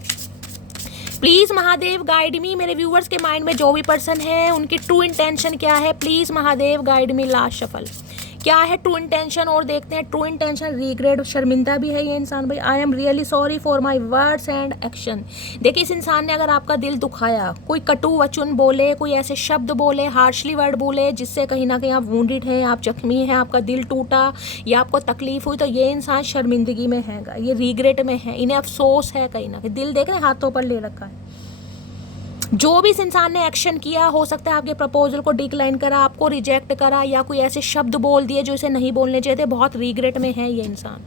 Please Mahadev guide मी, मेरे व्यूअर्स के माइंड में जो भी पर्सन है उनकी ट्रू इंटेंशन क्या है, please Mahadev guide me. Last shuffle, क्या है ट्रू इंटेंशन, और देखते हैं ट्रू इंटेंशन। रिग्रेट, शर्मिंदा भी है ये इंसान भाई। I am really sorry for my words and action. देखिए इस इंसान ने अगर आपका दिल दुखाया, कोई कटु वचन बोले, कोई ऐसे शब्द बोले, हार्शली वर्ड बोले जिससे कहीं ना कहीं आप वूंडेड हैं, आप जख्मी हैं, आपका दिल टूटा या आपको तकलीफ हुई, तो ये इंसान शर्मिंदगी में है, ये रिग्रेट में है, इन्हें अफसोस है कहीं ना कहीं। दिल देख रहे हैं हाथों पर ले रखा है। जो भी इस इंसान ने एक्शन किया, हो सकता है आपके प्रपोजल को डिक्लाइन करा, आपको रिजेक्ट करा, या कोई ऐसे शब्द बोल दिए जो इसे नहीं बोलने चाहिए थे, बहुत रिग्रेट में है ये इंसान।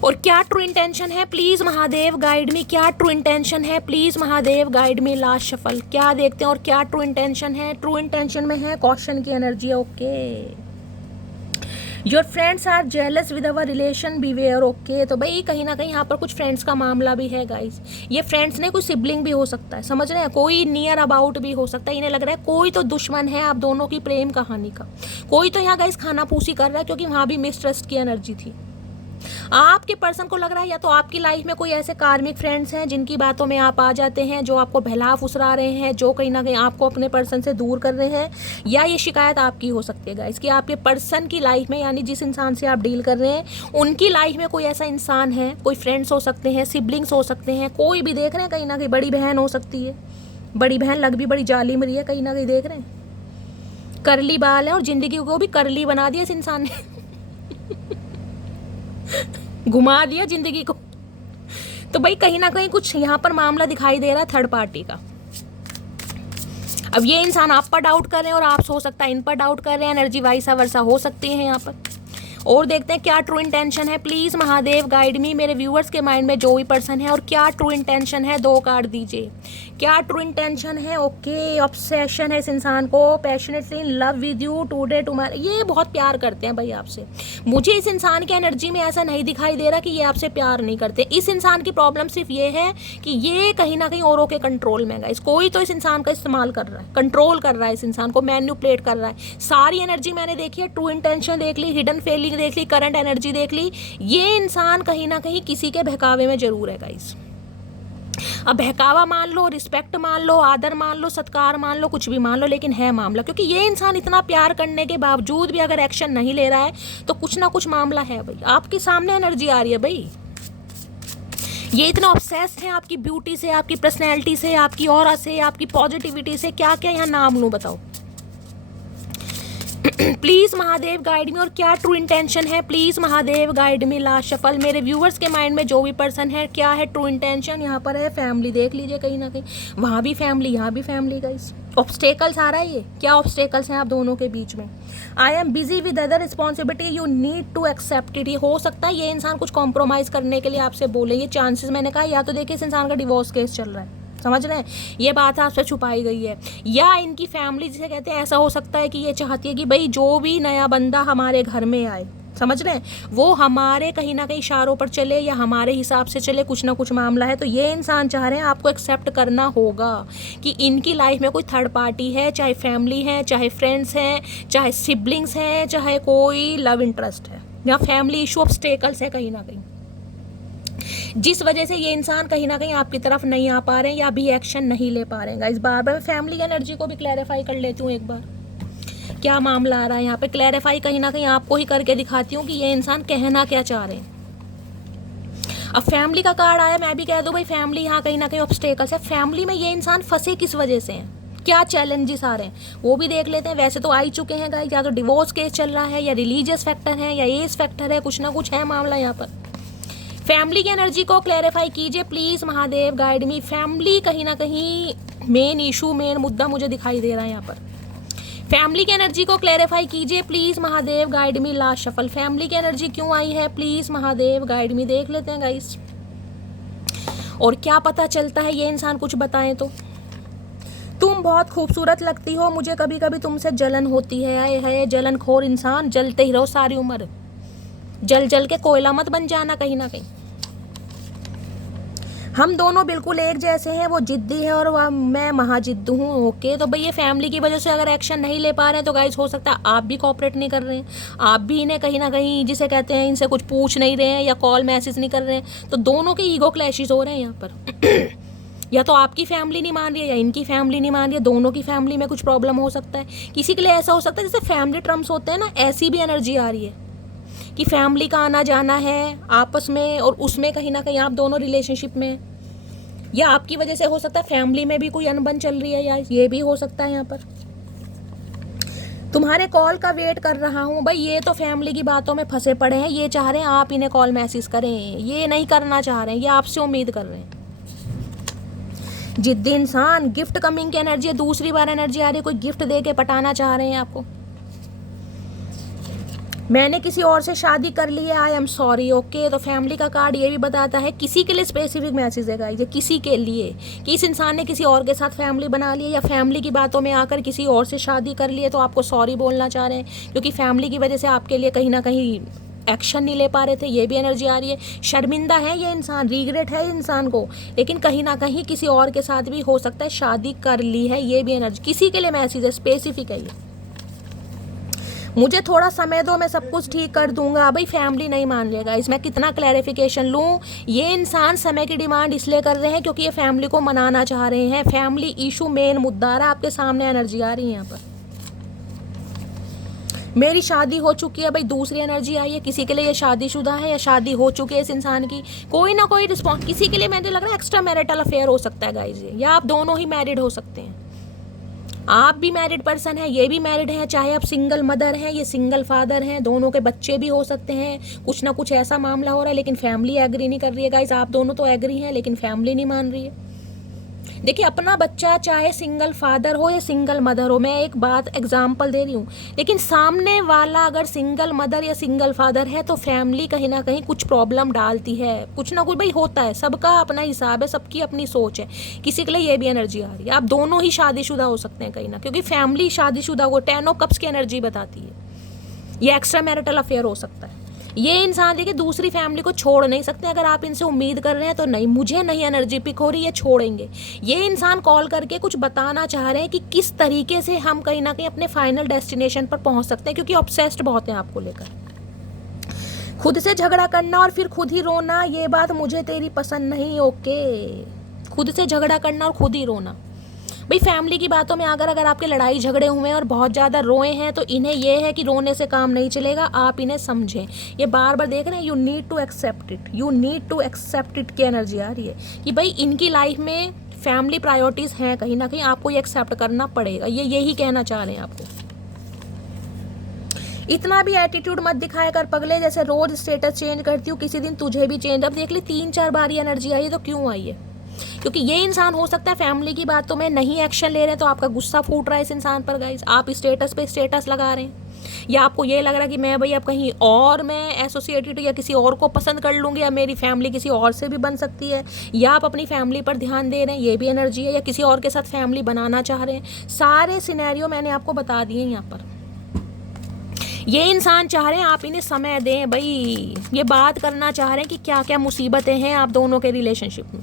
और क्या ट्रू इंटेंशन है, प्लीज महादेव गाइड मी। क्या ट्रू इंटेंशन है, please Mahadev guide me. Last shuffle, क्या देखते हैं और क्या ट्रू इंटेंशन है। ट्रू इंटेंशन में है कॉशन की energy. Okay, your friends are jealous with our relation, beware. Okay, तो भाई कहीं ना कहीं यहाँ पर कुछ फ्रेंड्स का मामला भी है गाइस। ये फ्रेंड्स ने कोई सिबलिंग भी हो सकता है, समझ रहे हैं, कोई नियर अबाउट भी हो सकता है। इन्हें लग रहा है कोई तो दुश्मन है आप दोनों की प्रेम कहानी का, कोई तो यहाँ गाइस खाना पूसी कर रहा है, क्योंकि वहाँ भी मिसट्रस्ट की एनर्जी थी। आपके पर्सन को लग रहा है या तो आपकी लाइफ में कोई ऐसे कार्मिक फ्रेंड्स हैं जिनकी बातों में आप आ जाते हैं, जो आपको बहला फुसरा रहे हैं, जो कहीं ना कहीं आपको अपने पर्सन से दूर कर रहे हैं, या ये शिकायत आपकी हो सकती है गाइस कि आपके पर्सन की लाइफ में, यानी जिस इंसान से आप डील कर रहे हैं उनकी लाइफ में कोई ऐसा इंसान है, कोई फ्रेंड्स हो सकते हैं, सिबलिंग्स हो सकते हैं, कोई भी देख रहे हैं कहीं ना कहीं, बड़ी बहन हो सकती है, बड़ी बहन लग भी बड़ी जालिम रही है कहीं ना कहीं, देख रहे हैं करली बाल है और जिंदगी को भी करली बना दिया इस इंसान ने घुमा दिया जिंदगी को। तो भाई कहीं ना कहीं कुछ यहाँ पर मामला दिखाई दे रहा है थर्ड पार्टी का। अब ये इंसान आप पर डाउट कर रहे हैं और आप हो सकता है इन पर डाउट कर रहे हैं, एनर्जी वाइसा वर्सा हो सकती है यहाँ पर। और देखते हैं क्या ट्रू इंटेंशन है। प्लीज महादेव गाइड मी, मेरे व्यूअर्स के माइंड में जो भी पर्सन है और क्या ट्रू इंटेंशन है, 2 कार्ड दीजिए। क्या ट्रू इंटेंशन है? ओके, ऑब्सेशन है इस इंसान को, passionately in love with you today tomorrow, ये बहुत प्यार करते हैं भाई आपसे। मुझे इस इंसान की एनर्जी में ऐसा नहीं दिखाई दे रहा कि ये आपसे प्यार नहीं करते। इस इंसान की प्रॉब्लम सिर्फ ये है कि ये कहीं ना कहीं औरों के कंट्रोल में है। कोई तो इस इंसान का इस्तेमाल कर रहा है, कंट्रोल कर रहा है, इस इंसान को मैन्युपुलेट कर रहा है। सारी एनर्जी मैंने देखी है, ट्रू इंटेंशन देख ली, हिडन फीलिंग देख ली, करंट एनर्जी देख ली। ये इंसान कहीं ना कहीं किसी के बहकावे में जरूर है गाइस। अब बहकावा मान लो, रिस्पेक्ट मान लो, आदर मान लो, सत्कार मान लो, कुछ भी मान लो, लेकिन है मामला। क्योंकि ये इंसान इतना प्यार करने के बावजूद भी अगर एक्शन नहीं ले रहा है तो कुछ ना कुछ मामला है भाई। आपके सामने एनर्जी आ रही है भाई। ये इतना ऑब्सेस्ड है आपकी ब्यूटी से, आपकी पर्सनैलिटी से, आपकी ऑरा से, आपकी पॉजिटिविटी से, क्या क्या यहाँ नाम लूँ बताओ। प्लीज महादेव गाइड मी, और क्या ट्रू इंटेंशन है, please Mahadev guide me. Last shuffle, मेरे व्यूअर्स के माइंड में जो भी पर्सन है, क्या है ट्रू इंटेंशन। यहाँ पर है फैमिली, देख लीजिए कहीं ना कहीं, वहाँ भी फैमिली, यहाँ भी फैमिली गाइस। ऑब्स्टेकल्स आ रहा है, ये क्या ऑब्स्टेकल्स हैं आप दोनों के बीच में। I am busy with other responsibility, you need to accept it. ये हो सकता है ये इंसान कुछ कॉम्प्रोमाइज़ करने के लिए आपसे बोले, ये चांसेस मैंने कहा। या तो देखिए इस इंसान का डिवोर्स केस चल रहा है, समझ रहे हैं, ये बात आपसे छुपाई गई है। या इनकी फैमिली जिसे कहते हैं, ऐसा हो सकता है कि ये चाहती है कि भाई जो भी नया बंदा हमारे घर में आए, समझ रहे हैं, वो हमारे कहीं ना कहीं इशारों पर चले या हमारे हिसाब से चले, कुछ ना कुछ मामला है। तो ये इंसान चाह रहे हैं आपको एक्सेप्ट करना होगा कि इनकी लाइफ में कोई थर्ड पार्टी है, चाहे फैमिली है, चाहे फ्रेंड्स हैं, चाहे सिबलिंग्स हैं, चाहे कोई लव इंटरेस्ट है, या फैमिली इशू ऑब्स्टेकल्स है कहीं ना कहीं, जिस वजह से ये इंसान कहीं ना कहीं आपकी तरफ नहीं आ पा रहे हैं या भी एक्शन नहीं ले पा रहे हैं। इस बार मैं फैमिली एनर्जी को भी क्लैरिफाई कर लेती हूँ एक बार, क्या मामला आ रहा है यहाँ पे। क्लैरिफाई कहीं ना कहीं आपको ही करके दिखाती हूँ कि ये इंसान कहना क्या चाह रहे हैं। अब फैमिली का कार्ड आया, मैं भी कह दूँ भाई फैमिली यहाँ कहीं ना कहीं ऑब्स्टेकल्स है। फैमिली में ये इंसान फंसे किस वजह से हैं, क्या चैलेंजेस आ रहे हैं, वो भी देख लेते हैं। वैसे तो आ ही चुके हैं गाइस, या तो डिवोर्स केस चल रहा है, या रिलीजियस फैक्टर है, या एज फैक्टर है, कुछ ना कुछ है मामला यहाँ पर। फैमिली की एनर्जी को क्लैरिफाई कीजिए please Mahadev guide me. Family कहीं ना कहीं मेन इशू, मेन मुद्दा मुझे दिखाई दे रहा है यहाँ पर। फैमिली की एनर्जी को क्लैरिफाई कीजिए please Mahadev guide me. Last shuffle, family की एनर्जी क्यों आई है, प्लीज महादेव गाइड मी। देख लेते हैं गाइस, और क्या पता चलता है ये इंसान कुछ बताएं तो। तुम बहुत खूबसूरत लगती हो, मुझे कभी कभी तुमसे जलन होती है। आए है जलन खोर इंसान, जलते ही रहो सारी उम्र, जल जल के कोयला मत बन जाना कहीं ना कहीं। हम दोनों बिल्कुल एक जैसे हैं, वो जिद्दी है और मैं महाजिद्दू हूँ। ओके, तो भाई ये फैमिली की वजह से अगर एक्शन नहीं ले पा रहे हैं तो गाइस हो सकता है आप भी कोऑपरेट नहीं कर रहे हैं, आप भी इन्हें कहीं ना कहीं जिसे कहते हैं इनसे कुछ पूछ नहीं रहे हैं या कॉल मैसेज नहीं कर रहे हैं। तो दोनों के ईगो क्लैशेस हो रहे हैं यहाँ पर। या तो आपकी फैमिली नहीं मान रही है या इनकी फैमिली नहीं मान रही है, दोनों की फैमिली में कुछ प्रॉब्लम हो सकता है। किसी के लिए ऐसा हो सकता है जैसे फैमिली ट्रम्स होते हैं ना, ऐसी भी एनर्जी आ रही है कि फैमिली का आना जाना है आपस में, और उसमें कहीं ना कहीं आप दोनों रिलेशनशिप में, या आपकी वजह से हो सकता है फैमिली में भी कोई अनबन चल रही है, या ये भी हो सकता है यहाँ पर। तुम्हारे कॉल का वेट कर रहा हूँ भाई, ये तो फैमिली की बातों में फंसे पड़े हैं। ये चाह रहे हैं आप इन्हें कॉल मैसेज करें, ये नहीं करना चाह रहे हैं, ये आपसे उम्मीद कर रहे हैं। जिद्दी इंसान, गिफ्ट कमिंग की एनर्जी है, दूसरी बार एनर्जी आ रही है, कोई गिफ्ट दे के पटाना चाह रहे हैं आपको। मैंने किसी और से शादी कर ली है, आई एम सॉरी। ओके, तो फैमिली का कार्ड ये भी बताता है, किसी के लिए स्पेसिफिक मैसेज है गाइस, किसी के लिए, कि इस इंसान ने किसी और के साथ फैमिली बना ली है या फैमिली की बातों में आकर किसी और से शादी कर ली है, तो आपको सॉरी बोलना चाह रहे हैं क्योंकि फैमिली की वजह से आपके लिए कहीं ना कहीं एक्शन नहीं ले पा रहे थे। ये भी एनर्जी आ रही है। शर्मिंदा है ये इंसान, रिग्रेट है इंसान को, लेकिन कहीं ना कहीं किसी और के साथ भी हो सकता है शादी कर ली है। ये भी एनर्जी किसी के लिए मैसेज है, स्पेसिफिक है ये। मुझे थोड़ा समय दो, मैं सब कुछ ठीक कर दूंगा। भाई फैमिली नहीं मान लेगा, इसमें कितना क्लैरिफिकेशन लूँ। ये इंसान समय की डिमांड इसलिए कर रहे हैं क्योंकि ये फैमिली को मनाना चाह रहे हैं। फैमिली इशू मेन मुद्दा आ रहा है, आपके सामने एनर्जी आ रही है यहाँ पर। मेरी शादी हो चुकी है, भाई दूसरी एनर्जी आई है, किसी के लिए ये शादीशुदा है या शादी हो चुकी है इस इंसान की, कोई ना कोई रिस्पॉन्स। किसी के लिए मुझे लग रहा है एक्स्ट्रा मैरिटल अफेयर हो सकता है गाइस, या आप दोनों ही मैरिड हो सकते हैं। आप भी मैरिड पर्सन है, ये भी मैरिड है, चाहे आप सिंगल मदर हैं, ये सिंगल फादर हैं, दोनों के बच्चे भी हो सकते हैं। कुछ ना कुछ ऐसा मामला हो रहा है, लेकिन फैमिली एग्री नहीं कर रही है गाइस। आप दोनों तो एग्री हैं लेकिन फैमिली नहीं मान रही है। देखिए, अपना बच्चा चाहे सिंगल फादर हो या सिंगल मदर हो, मैं एक बात एग्जाम्पल दे रही हूँ, लेकिन सामने वाला अगर सिंगल मदर या सिंगल फादर है तो फैमिली कहीं ना कहीं कुछ प्रॉब्लम डालती है, कुछ ना कुछ भाई होता है, सबका अपना हिसाब है, सबकी अपनी सोच है। किसी के लिए ये भी एनर्जी आ रही है, आप दोनों ही शादीशुदा हो सकते हैं कहीं ना, क्योंकि फैमिली शादीशुदा को 10 ऑफ कप्स की एनर्जी बताती है। ये एक्स्ट्रा मैरिटल अफेयर हो सकता है। ये इंसान देखिए दूसरी फैमिली को छोड़ नहीं सकते, अगर आप इनसे उम्मीद कर रहे हैं तो नहीं, मुझे नहीं एनर्जी पिक हो रही है, छोड़ेंगे। ये इंसान कॉल करके कुछ बताना चाह रहे हैं कि किस तरीके से हम कहीं ना कहीं अपने फाइनल डेस्टिनेशन पर पहुंच सकते हैं, क्योंकि ऑब्सेस्ड बहुत हैं आपको लेकर। खुद से झगड़ा करना और फिर खुद ही रोना, ये बात मुझे तेरी पसंद नहीं। ओके, खुद से झगड़ा करना और खुद ही रोना। भाई फैमिली की बातों में अगर आपके लड़ाई झगड़े हुए हैं और बहुत ज़्यादा रोए हैं तो इन्हें ये है कि रोने से काम नहीं चलेगा, आप इन्हें समझें। ये बार बार देख रहे हैं, you need to accept it, you need to accept it की एनर्जी आ रही है कि भाई इनकी लाइफ में फैमिली प्रायोरिटीज़ हैं, कहीं ना कहीं आपको ये एक्सेप्ट करना पड़ेगा। ये यही कहना चाह रहे हैं आपको। इतना भी एटीट्यूड मत दिखाया कर पगले, जैसे रोज स्टेटस चेंज करती हूँ, किसी दिन तुझे भी चेंज। अब देख ली 3-4 बार ये एनर्जी आई है, तो क्यों आई है? क्योंकि ये इंसान हो सकता है फैमिली की बातों में नहीं एक्शन ले रहे हैं, तो आपका गुस्सा फूट रहा है इस इंसान पर गाइस। आप स्टेटस पे स्टेटस लगा रहे हैं, या आपको ये लग रहा है कि मैं भाई अब कहीं और मैं एसोसिएटेड या किसी और को पसंद कर लूँगी, या मेरी फैमिली किसी और से भी बन सकती है, या आप अपनी फैमिली पर ध्यान दे रहे हैं, ये भी एनर्जी है, या किसी और के साथ फैमिली बनाना चाह रहे हैं। सारे सिनेरियो मैंने आपको बता दिए यहाँ पर। ये इंसान चाह रहे हैं आप इन्हें समय दें, भाई ये बात करना चाह रहे हैं कि क्या क्या मुसीबतें हैं आप दोनों के रिलेशनशिप में।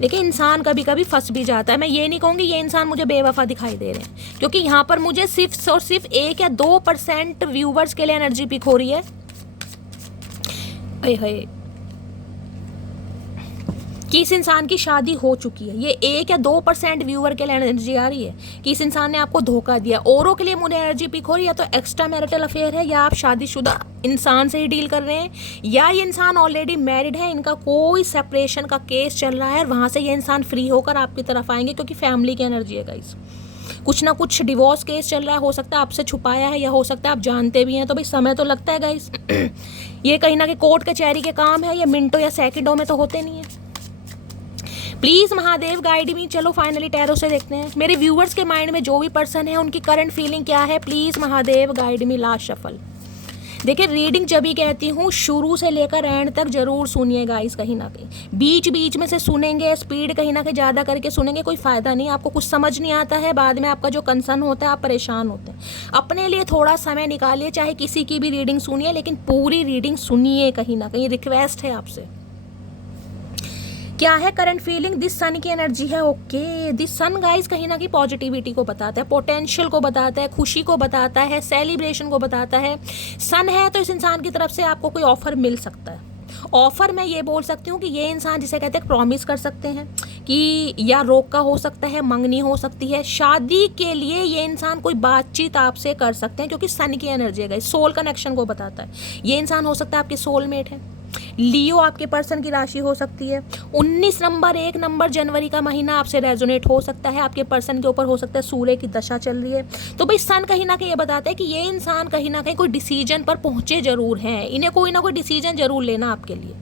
लेकिन इंसान कभी कभी फंस भी जाता है। मैं ये नहीं कहूँगी ये इंसान मुझे बेवफा दिखाई दे रहे हैं, क्योंकि यहाँ पर मुझे सिर्फ और सिर्फ 1 या 2% व्यूवर्स के लिए एनर्जी पिक हो रही है। कि इस इंसान की शादी हो चुकी है। ये 1 या 2% व्यूवर के लिए एनर्जी आ रही है कि इस इंसान ने आपको धोखा दिया। औरों के लिए मुझे एनर्जी पिक हो रही है, तो एक्स्ट्रा मैरिटल अफेयर है, या आप शादीशुदा इंसान से ही डील कर रहे हैं, या ये इंसान ऑलरेडी मैरिड है, इनका कोई सेपरेशन का केस चल रहा है और वहाँ से ये इंसान फ्री होकर आपकी तरफ आएंगे, क्योंकि फैमिली की एनर्जी है गाइस। कुछ ना कुछ डिवोर्स केस चल रहा है, हो सकता है आपसे छुपाया है, या हो सकता है आप जानते भी हैं, तो भाई समय तो लगता है गाइस। ये कहीं ना कहीं कोर्ट कचहरी के काम है, ये मिनटों या सेकंडों में तो होते नहीं है। प्लीज़ महादेव गाइड मी। चलो फाइनली टैरो से देखते हैं मेरे व्यूवर्स के माइंड में जो भी पर्सन है उनकी करंट फीलिंग क्या है। Please Mahadev guide me. Last shuffle. देखिए रीडिंग जब भी कहती हूँ शुरू से लेकर एंड तक जरूर सुनिए गाइस, कहीं ना कहीं बीच बीच में से सुनेंगे, स्पीड कहीं ना कहीं ज़्यादा करके सुनेंगे, कोई फ़ायदा नहीं। आपको कुछ समझ नहीं आता है, बाद में आपका जो कंसर्न होता है आप परेशान होते हैं। अपने लिए थोड़ा समय निकालिए, चाहे किसी की भी रीडिंग सुनिए, लेकिन पूरी रीडिंग सुनिए। कहीं ना कहीं रिक्वेस्ट है आपसे। क्या है करंट फीलिंग? दिस सन की एनर्जी है। ओके, दिस सन गाइस कहीं ना कहीं पॉजिटिविटी को बताता है, पोटेंशियल को बताता है, खुशी को बताता है, सेलिब्रेशन को बताता है। सन है तो इस इंसान की तरफ से आपको कोई ऑफर मिल सकता है। ऑफर मैं ये बोल सकती हूँ कि ये इंसान जिसे कहते हैं प्रॉमिस कर सकते हैं कि या रोक का हो सकता है, मंगनी हो सकती है, शादी के लिए ये इंसान कोई बातचीत आपसे कर सकते हैं, क्योंकि सन की एनर्जी है गाइस, सोल कनेक्शन को बताता है। ये इंसान हो सकता है आपके सोलमेट है। लियो आपके पर्सन की राशि हो सकती है। 19 नंबर 1 नंबर जनवरी का महीना आपसे रेजोनेट हो सकता है। आपके पर्सन के ऊपर हो सकता है सूर्य की दशा चल रही है। तो भाई सन कहीं ना कहीं ये बताता है कि ये इंसान कहीं ना कहीं कोई डिसीजन पर पहुंचे जरूर हैं। इन्हें कोई ना कोई डिसीजन जरूर लेना आपके लिए,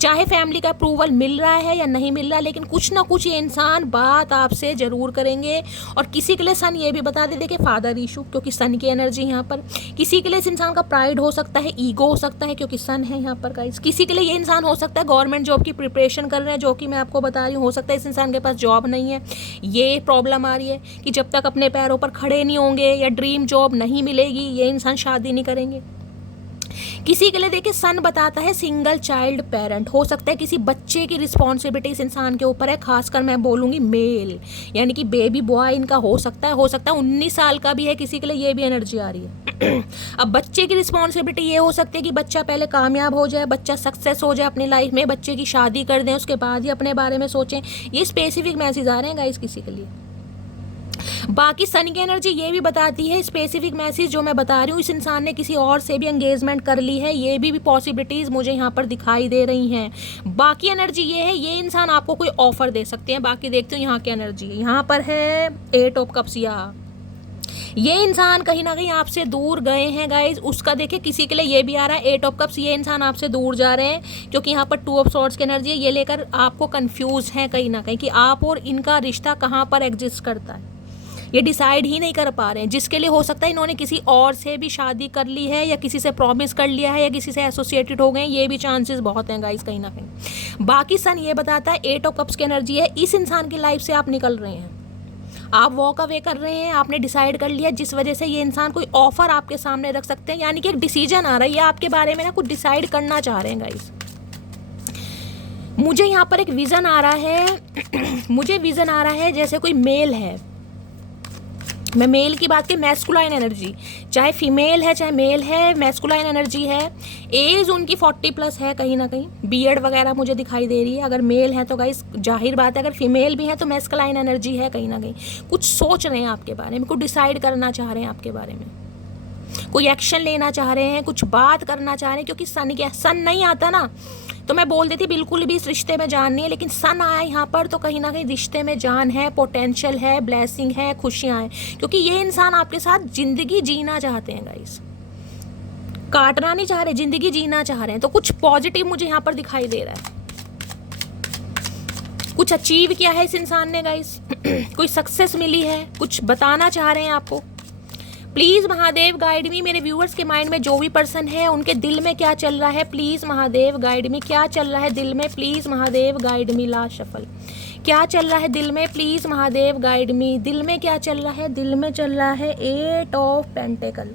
चाहे फैमिली का अप्रूवल मिल रहा है या नहीं मिल रहा, लेकिन कुछ ना कुछ ये इंसान बात आपसे जरूर करेंगे। और किसी के लिए सन ये भी बता दे देखिए फादर इशू, क्योंकि सन की एनर्जी यहाँ पर। किसी के लिए इस इंसान का प्राइड हो सकता है, ईगो हो सकता है, क्योंकि सन है यहाँ पर गाइस। किसी के लिए ये इंसान हो सकता है गवर्नमेंट जॉब की प्रिपरेशन कर रहे हैं, जो कि मैं आपको बता रही हूँ। हो सकता है इस इंसान के पास जॉब नहीं है, ये प्रॉब्लम आ रही है कि जब तक अपने पैरों पर खड़े नहीं होंगे या ड्रीम जॉब नहीं मिलेगी, ये इंसान शादी नहीं करेंगे। किसी के लिए देखिए सन बताता है सिंगल चाइल्ड पेरेंट, हो सकता है किसी बच्चे की रिस्पॉन्सिबिलिटी इस इंसान के ऊपर है, खासकर मैं बोलूँगी मेल, यानी कि बेबी बॉय इनका हो सकता है 19 साल का भी है किसी के लिए, ये भी एनर्जी आ रही है। अब बच्चे की रिस्पॉन्सिबिलिटी ये हो सकती है कि बच्चा पहले कामयाब हो जाए, बच्चा सक्सेस हो जाए अपनी लाइफ में, बच्चे की शादी कर दें, उसके बाद ही अपने बारे में सोचें। ये स्पेसिफिक मैसेज आ रहे हैं गाइस किसी के लिए। बाकी सन की एनर्जी ये भी बताती है स्पेसिफिक मैसेज जो मैं बता रही हूँ, इस इंसान ने किसी और से भी एंगेजमेंट कर ली है, ये भी पॉसिबिलिटीज़ मुझे यहाँ पर दिखाई दे रही हैं। बाकी एनर्जी ये है ये इंसान आपको कोई ऑफर दे सकते हैं। बाकी देखते हो यहाँ की एनर्जी, यहाँ पर है 8 ऑफ कप्स। ये इंसान कहीं ना कहीं आपसे दूर गए हैं गाइज। उसका देखिए किसी के लिए ये भी आ रहा है 8 ऑफ कप्स, ये इंसान आपसे दूर जा रहे हैं क्योंकि यहाँ पर 2 ऑफ सॉर्ड्स की एनर्जी है। ये लेकर आपको कंफ्यूज है कहीं ना कहीं कि आप और इनका रिश्ता कहाँ पर एग्जिस्ट करता है, ये डिसाइड ही नहीं कर पा रहे हैं। जिसके लिए हो सकता है इन्होंने किसी और से भी शादी कर ली है या किसी से प्रॉमिस कर लिया है या किसी से एसोसिएटेड हो गए हैं, ये भी चांसेस बहुत हैं गाइस कहीं ना कहीं। बाकी सन ये बताता है 8 ऑफ कप्स की एनर्जी है, इस इंसान की लाइफ से आप निकल रहे हैं, आप वॉक अवे कर रहे हैं, आपने डिसाइड कर लिया, जिस वजह से ये इंसान कोई ऑफर आपके सामने रख सकते हैं, यानी कि एक डिसीजन आ रहा है, ये आपके बारे में ना कुछ डिसाइड करना चाह रहे हैं गाइस। मुझे यहाँ पर एक विजन आ रहा है मुझे विजन आ रहा है जैसे कोई मेल है, मैं मेल की बात की, मैस्कुलाइन एनर्जी, चाहे फीमेल है चाहे मेल है, मैस्कुलाइन एनर्जी है, एज उनकी 40+ है कहीं ना कहीं, बियर्ड वगैरह मुझे दिखाई दे रही है। अगर मेल है तो गाइस जाहिर बात है, अगर फीमेल भी है तो मैस्कुलाइन एनर्जी है कहीं ना कहीं। कुछ सोच रहे हैं आपके बारे में, कुछ डिसाइड करना चाह रहे हैं आपके बारे में, कोई एक्शन लेना चाह रहे हैं, कुछ बात करना चाह रहे हैं। क्योंकि सन नहीं आता ना तो मैं बोल देती बिल्कुल भी इस रिश्ते में जान नहीं है, लेकिन सन आया यहाँ पर तो कहीं ना कहीं रिश्ते में जान है, पोटेंशियल है, ब्लेसिंग है, खुशियाँ हैं। क्योंकि ये इंसान आपके साथ जिंदगी जीना चाहते हैं गाइस, काटना नहीं चाह रहे, जिंदगी जीना चाह रहे हैं। तो कुछ पॉजिटिव मुझे यहाँ पर दिखाई दे रहा है, कुछ अचीव किया है इस इंसान ने गाइस कोई सक्सेस मिली है, कुछ बताना चाह रहे हैं आपको। प्लीज़ महादेव गाइड मी, मेरे व्यूअर्स के माइंड में जो भी पर्सन है उनके दिल में क्या चल रहा है, प्लीज़ महादेव गाइड मी, क्या चल रहा है दिल में, please Mahadev guide me. Last shuffle, क्या चल रहा है दिल में, प्लीज़ महादेव गाइड मी। दिल में क्या चल रहा है, दिल में चल रहा है 8 ऑफ पेंटिकल।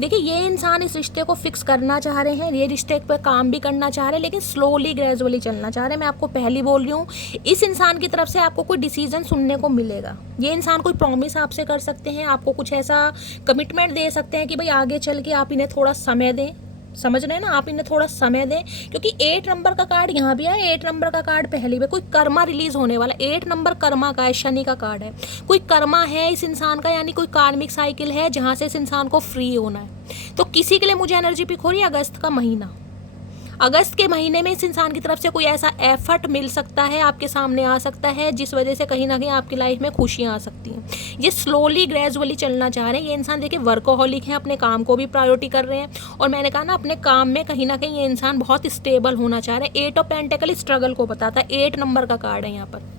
देखिए ये इंसान इस रिश्ते को फिक्स करना चाह रहे हैं, ये रिश्ते पर काम भी करना चाह रहे हैं, लेकिन स्लोली ग्रेजुअली चलना चाह रहे हैं। मैं आपको पहले बोल रही हूँ, इस इंसान की तरफ से आपको कोई डिसीजन सुनने को मिलेगा। ये इंसान कोई प्रॉमिस आपसे कर सकते हैं, आपको कुछ ऐसा कमिटमेंट दे सकते हैं कि भाई आगे चल के आप इन्हें थोड़ा समय दें, समझ रहे हैं ना, आप इन्हें थोड़ा समय दें। क्योंकि 8 नंबर का कार्ड यहाँ भी है, 8 नंबर का कार्ड पहले भी, कोई कर्मा रिलीज होने वाला, 8 नंबर कर्मा का है, शनि का कार्ड है, कोई कर्मा है इस इंसान का, यानी कोई कार्मिक साइकिल है जहाँ से इस इंसान को फ्री होना है। तो किसी के लिए मुझे एनर्जी पिक हो रही है अगस्त का महीना, अगस्त के महीने में इस इंसान की तरफ से कोई ऐसा एफर्ट मिल सकता है, आपके सामने आ सकता है, जिस वजह से कहीं ना कहीं आपकी लाइफ में खुशियाँ आ सकती हैं। ये स्लोली ग्रेजुअली चलना चाह रहे हैं। ये इंसान देखिए वर्कोहॉलिक हैं, अपने काम को भी प्रायोरिटी कर रहे हैं, और मैंने कहा ना अपने काम में कहीं ना कहीं ये इंसान बहुत स्टेबल होना चाह रहे हैं। 8 ऑफ पेंटिकल स्ट्रगल को बताता है, 8 नंबर का कार्ड है यहाँ पर।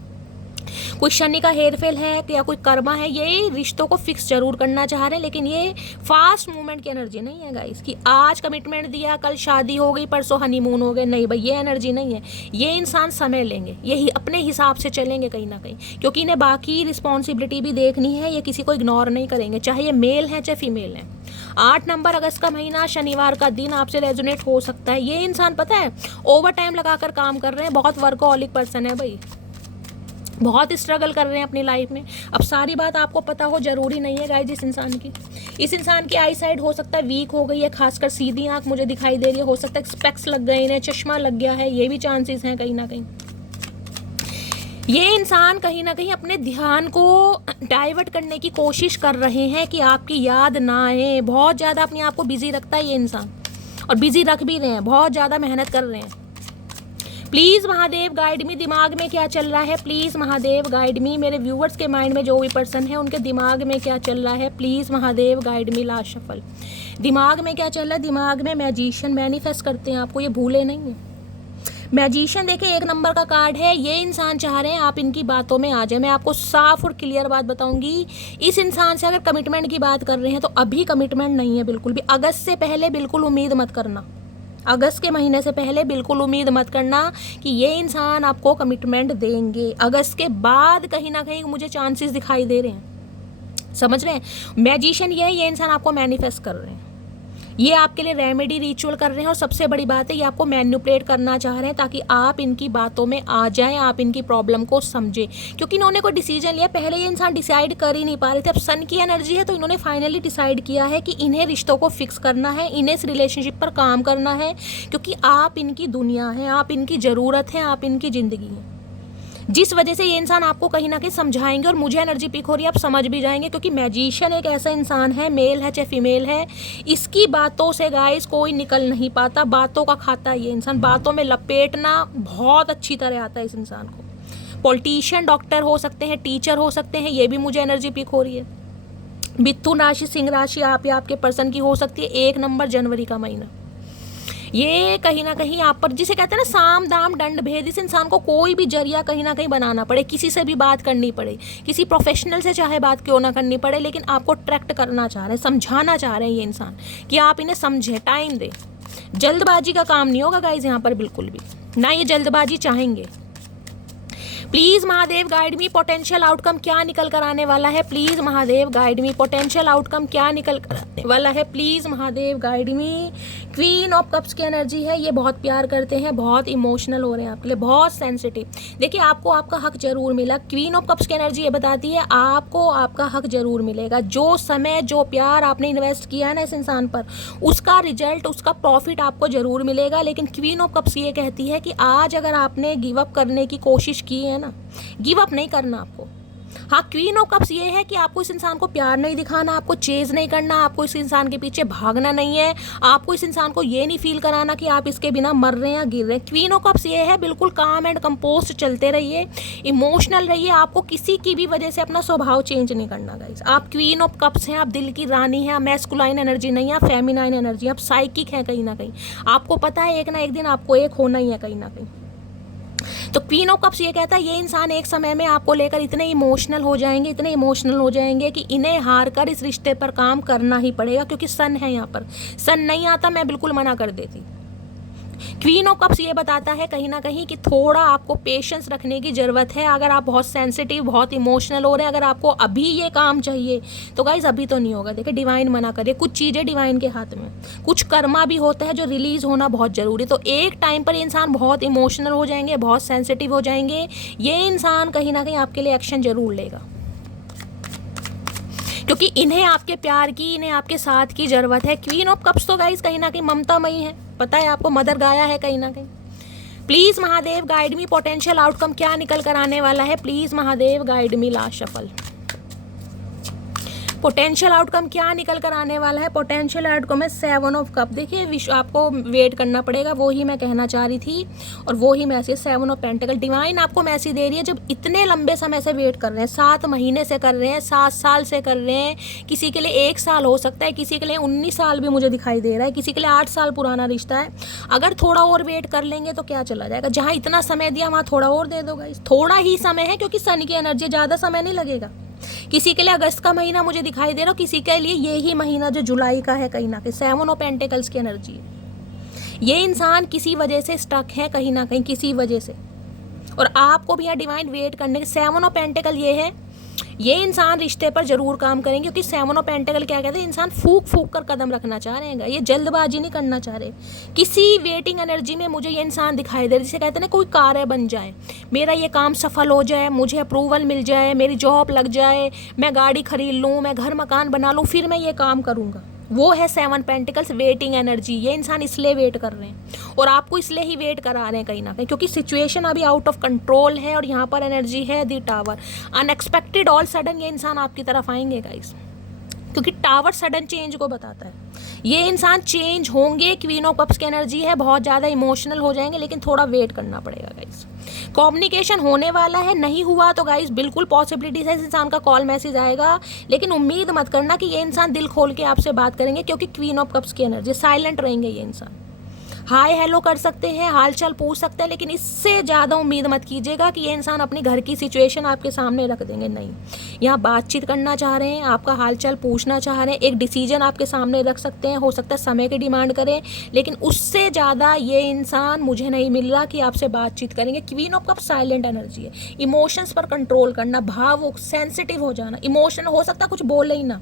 कोई शनि का हेरफेर है या कोई कर्मा है, ये रिश्तों को फिक्स जरूर करना चाह रहे हैं, लेकिन ये फास्ट मूवमेंट की एनर्जी नहीं है गाइस कि आज कमिटमेंट दिया कल शादी हो गई परसों हनीमून हो गए, नहीं भाई ये एनर्जी नहीं है। ये इंसान समय लेंगे, यही अपने हिसाब से चलेंगे कहीं ना कहीं, क्योंकि इन्हें बाकी रिस्पॉन्सिबिलिटी भी देखनी है, ये किसी को इग्नोर नहीं करेंगे, चाहे ये मेल है चाहे फीमेल है। 8 नंबर अगस्त का महीना, शनिवार का दिन आपसे रेजोनेट हो सकता है। ये इंसान पता है ओवर टाइम लगाकर काम कर रहे हैं, बहुत वर्कोहॉलिक पर्सन है भाई, बहुत स्ट्रगल कर रहे हैं अपनी लाइफ में। अब सारी बात आपको पता हो जरूरी नहीं है गाइस। इस इंसान की आई साइड हो सकता है वीक हो गई है, खासकर सीधी आंख मुझे दिखाई दे रही है, हो सकता है स्पेक्स लग गए इन्हें, चश्मा लग गया है, ये भी चांसेस हैं कहीं ना कहीं। ये इंसान कहीं ना कहीं अपने ध्यान को डाइवर्ट करने की कोशिश कर रहे हैं कि आपकी याद ना आए। बहुत ज़्यादा अपने आप को बिजी रखता है ये इंसान, और बिजी रख भी रहे हैं, बहुत ज़्यादा मेहनत कर रहे हैं। प्लीज़ महादेव गाइड मी, दिमाग में क्या चल रहा है, प्लीज़ महादेव गाइड मी। मेरे व्यूवर्स के माइंड में जो भी पर्सन है उनके दिमाग में क्या चल रहा है, please Mahadev guide me. Last shuffle, दिमाग में क्या चल रहा है, दिमाग में मैजिशियन मैनिफेस्ट करते हैं आपको, ये भूले नहीं है। मैजिशियन देखिए 1 नंबर का कार्ड है। ये इंसान चाह रहे हैं आप इनकी बातों में आ जाए। मैं आपको साफ और क्लियर बात बताऊंगी, इस इंसान से अगर कमिटमेंट की बात कर रहे हैं तो अभी कमिटमेंट नहीं है बिल्कुल भी। अगस्त से पहले बिल्कुल उम्मीद मत करना, अगस्त के महीने से पहले बिल्कुल उम्मीद मत करना कि ये इंसान आपको कमिटमेंट देंगे। अगस्त के बाद कहीं ना कहीं मुझे चांसेस दिखाई दे रहे हैं, समझ रहे हैं। मैजिशियन ये इंसान आपको मैनिफेस्ट कर रहे हैं, ये आपके लिए रेमेडी रिचुअल कर रहे हैं, और सबसे बड़ी बात है ये आपको मैनिपुलेट करना चाह रहे हैं ताकि आप इनकी बातों में आ जाएं, आप इनकी प्रॉब्लम को समझें। क्योंकि इन्होंने कोई डिसीजन लिया, पहले ये इंसान डिसाइड कर ही नहीं पा रहे थे। अब सन की एनर्जी है तो इन्होंने फाइनली डिसाइड किया है कि इन्हें रिश्तों को फिक्स करना है, इन्हें इस रिलेशनशिप पर काम करना है, क्योंकि आप इनकी दुनिया हैं, आप इनकी ज़रूरत हैं, आप इनकी ज़िंदगी हैं। जिस वजह से ये इंसान आपको कहीं ना कहीं समझाएंगे, और मुझे एनर्जी पिक हो रही है आप समझ भी जाएंगे, क्योंकि मैजिशियन एक ऐसा इंसान है, मेल है चाहे फीमेल है, इसकी बातों से गाइस कोई निकल नहीं पाता। बातों का खाता है ये इंसान, बातों में लपेटना बहुत अच्छी तरह आता है इस इंसान को। पॉलिटिशियन, डॉक्टर हो सकते हैं, टीचर हो सकते हैं, ये भी मुझे एनर्जी पिक हो रही है। मिथुन राशि, सिंह राशि आप या आपके पर्सन की हो सकती है 1 नंबर जनवरी का महीना। ये कहीं ना कहीं आप पर, जिसे कहते हैं ना साम दाम दंड भेद, इस इंसान को कोई भी जरिया कहीं ना कहीं बनाना पड़े, किसी से भी बात करनी पड़े, किसी प्रोफेशनल से चाहे बात क्यों ना करनी पड़े, लेकिन आपको अट्रैक्ट करना चाह रहे हैं, समझाना चाह रहे हैं ये इंसान कि आप इन्हें समझें, टाइम दें। जल्दबाजी का काम नहीं होगा गाइज यहाँ पर बिल्कुल भी, ना ये जल्दबाजी चाहेंगे। Please Mahadev guide me, potential outcome क्या निकल कर आने वाला है। Please Mahadev guide me, potential outcome क्या निकल कर आने वाला है। Please Mahadev guide me. Queen of cups की एनर्जी है, ये बहुत प्यार करते हैं, बहुत इमोशनल हो रहे हैं आपके लिए, बहुत सेंसिटिव। देखिए आपको आपका हक जरूर मिला। क्वीन ऑफ कप्स की एनर्जी ये बताती है आपको आपका हक जरूर मिलेगा। जो समय जो प्यार आपने इन्वेस्ट किया है ना इस इंसान पर, उसका रिजल्ट, उसका प्रॉफिट आपको जरूर मिलेगा। लेकिन क्वीन ऑफ कप्स ये कहती है कि आज अगर आपने गिव अप करने की कोशिश की है ना, गिव अप नहीं करना आपको। हाँ, क्वीन ऑफ कप्स ये है कि आपको इस इंसान को प्यार नहीं दिखाना, आपको चेज नहीं करना, आपको इस इंसान के पीछे भागना नहीं है, आपको इस इंसान को ये नहीं फील कराना कि आप इसके बिना मर रहे हैं या गिर रहे हैं। क्वीन ऑफ कप्स ये है बिल्कुल काम एंड कंपोस्ट चलते रहिए, इमोशनल रहिए, आपको किसी की भी वजह से अपना स्वभाव चेंज नहीं करना गाइस। आप क्वीन ऑफ कप्स हैं, आप दिल की रानी हैं, आप मैस्कुलाइन एनर्जी नहीं है, आप फेमिनाइन एनर्जी, आप साइकिक हैं कहीं ना कहीं। आपको पता है एक ना एक दिन आपको एक होना ही है कहीं ना कहीं। तो क्वीन ऑफ कप्स ये कहता है ये इंसान एक समय में आपको लेकर इतने इमोशनल हो जाएंगे, इतने इमोशनल हो जाएंगे कि इन्हें हार कर इस रिश्ते पर काम करना ही पड़ेगा, क्योंकि सन है यहाँ पर। सन नहीं आता मैं बिल्कुल मना कर देती। क्वीन ऑफ कप्स ये बताता है कहीं ना कहीं कि थोड़ा आपको पेशेंस रखने की ज़रूरत है। अगर आप बहुत सेंसिटिव, बहुत इमोशनल हो रहे हैं, अगर आपको अभी ये काम चाहिए तो गाइज अभी तो नहीं होगा। देखिए डिवाइन मना करे, कुछ चीज़ें डिवाइन के हाथ में, कुछ कर्मा भी होता है जो रिलीज़ होना बहुत ज़रूरी। तो एक टाइम पर इंसान बहुत इमोशनल हो जाएंगे, बहुत सेंसिटिव हो जाएंगे, ये इंसान कहीं ना कहीं आपके लिए एक्शन जरूर लेगा, क्योंकि इन्हें आपके प्यार की, इन्हें आपके साथ की ज़रूरत है। क्वीन ऑफ कप्स तो गाइज कहीं ना कहीं ममतामयी है, पता है आपको, मदर गाया है कहीं ना कहीं। Please Mahadev guide me, potential outcome क्या निकल कर आने वाला है। Please Mahadev guide me, last shuffle. Potential outcome क्या निकल कर आने वाला है। पोटेंशियल आउटकम है 7 ऑफ कप। देखिए आपको वेट करना पड़ेगा, वो ही मैं कहना चाह रही थी, और वो ही मैसेज 7 ऑफ पेंटिकल। डिवाइन आपको मैसेज दे रही है, जब इतने लंबे समय से वेट कर रहे हैं, 7 महीने से कर रहे हैं, 7 साल से कर रहे हैं, किसी के लिए 1 साल हो सकता है, किसी के लिए 19 साल भी मुझे दिखाई दे रहा है, किसी के लिए 8 साल पुराना रिश्ता है। अगर थोड़ा और वेट कर लेंगे तो क्या चला जाएगा, जहाँ इतना समय दिया वहाँ थोड़ा और दे दो गाइस। थोड़ा ही समय है क्योंकि सन की एनर्जी, ज़्यादा समय नहीं लगेगा। किसी के लिए अगस्त का महीना मुझे दिखाई दे रहा हो, किसी के लिए ये ही महीना जो जुलाई का है कहीं ना कहीं। 7 ऑफ पेंटिकल्स की एनर्जी, ये इंसान किसी वजह से स्टक है कहीं ना कहीं, किसी वजह से, और आपको भी यहाँ डिवाइन वेट करने के। 7 ऑफ पेंटिकल ये है, ये इंसान रिश्ते पर जरूर काम करेंगे, क्योंकि 7 ऑफ पेंटिकल क्या कहते हैं, इंसान फूक फूक कर कदम रखना चाह रहे हैं, ये जल्दबाजी नहीं करना चाह रहे। किसी वेटिंग एनर्जी में मुझे ये इंसान दिखाई दे रहा है, जिसे कहते हैं ना कोई कार्य बन जाए, मेरा ये काम सफल हो जाए, मुझे अप्रूवल मिल जाए, मेरी जॉब लग जाए, मैं गाड़ी खरीद लूँ, मैं घर मकान बना लूँ, फिर मैं ये काम करूँगा। वो है 7 पेंटिकल्स वेटिंग एनर्जी। ये इंसान इसलिए वेट कर रहे हैं और आपको इसलिए ही वेट करा रहे हैं कहीं ना कहीं, क्योंकि सिचुएशन अभी आउट ऑफ कंट्रोल है, और यहाँ पर एनर्जी है दी टावर। अनएक्सपेक्टेड ऑल सडन ये इंसान आपकी तरफ आएंगे गाइस, क्योंकि टावर सडन चेंज को बताता है। ये इंसान चेंज होंगे। क्वीन ऑफ कप्स की एनर्जी है, बहुत ज़्यादा इमोशनल हो जाएंगे, लेकिन थोड़ा वेट करना पड़ेगा गाइस। कम्युनिकेशन होने वाला है, नहीं हुआ तो गाइस बिल्कुल पॉसिबिलिटीज है इस इंसान का कॉल मैसेज आएगा, लेकिन उम्मीद मत करना कि ये इंसान दिल खोल के आपसे बात करेंगे, क्योंकि क्वीन ऑफ कप्स की एनर्जी, साइलेंट रहेंगे ये इंसान। हाय हेलो कर सकते हैं, हाल चाल पूछ सकते हैं, लेकिन इससे ज़्यादा उम्मीद मत कीजिएगा कि ये इंसान अपनी घर की सिचुएशन आपके सामने रख देंगे। नहीं, यहाँ बातचीत करना चाह रहे हैं, आपका हाल चाल पूछना चाह रहे हैं, एक डिसीजन आपके सामने रख सकते हैं, हो सकता है समय की डिमांड करें, लेकिन उससे ज़्यादा ये इंसान मुझे नहीं मिल रहा कि आपसे बातचीत करेंगे। Queen of cup silent energy है, इमोशंस पर कंट्रोल करना, भावुक सेंसिटिव हो जाना, इमोशन हो सकता है कुछ बोले ही ना।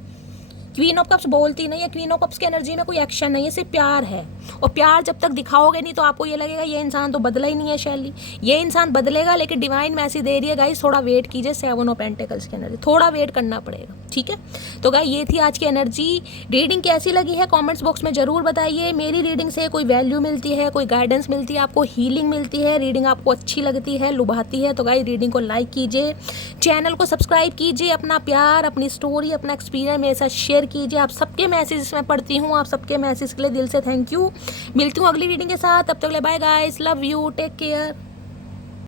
क्वीन ऑफ कप्स बोलती नहीं है, क्वीन ऑफ कप्स की एनर्जी में कोई एक्शन नहीं है, सिर्फ प्यार है, और प्यार जब तक दिखाओगे नहीं तो आपको ये लगेगा ये इंसान तो बदला ही नहीं है शैली। ये इंसान बदलेगा, लेकिन डिवाइन मैसेज दे रही है गाइस थोड़ा वेट कीजिए। 7 ऑफ पेंटिकल्स की एनर्जी, थोड़ा वेट करना पड़ेगा, ठीक है। तो गाइस ये थी आज की एनर्जी। रीडिंग कैसी लगी है कॉमेंट्स बॉक्स में ज़रूर बताइए। मेरी रीडिंग से कोई वैल्यू मिलती है, कोई गाइडेंस मिलती है, आपको हीलिंग मिलती है, रीडिंग आपको अच्छी लगती है, लुभाती है, तो गाइस रीडिंग को लाइक कीजिए, चैनल को सब्सक्राइब कीजिए, अपना प्यार, अपनी स्टोरी, अपना एक्सपीरियंस मेरे साथ शेयर कीजिए। आप सबके मैसेज मैं पढ़ती हूँ, आप सबके मैसेज के लिए दिल से थैंक यू। मिलती हूँ अगली रीडिंग के साथ, तब तक ले bye guys, love you, take care.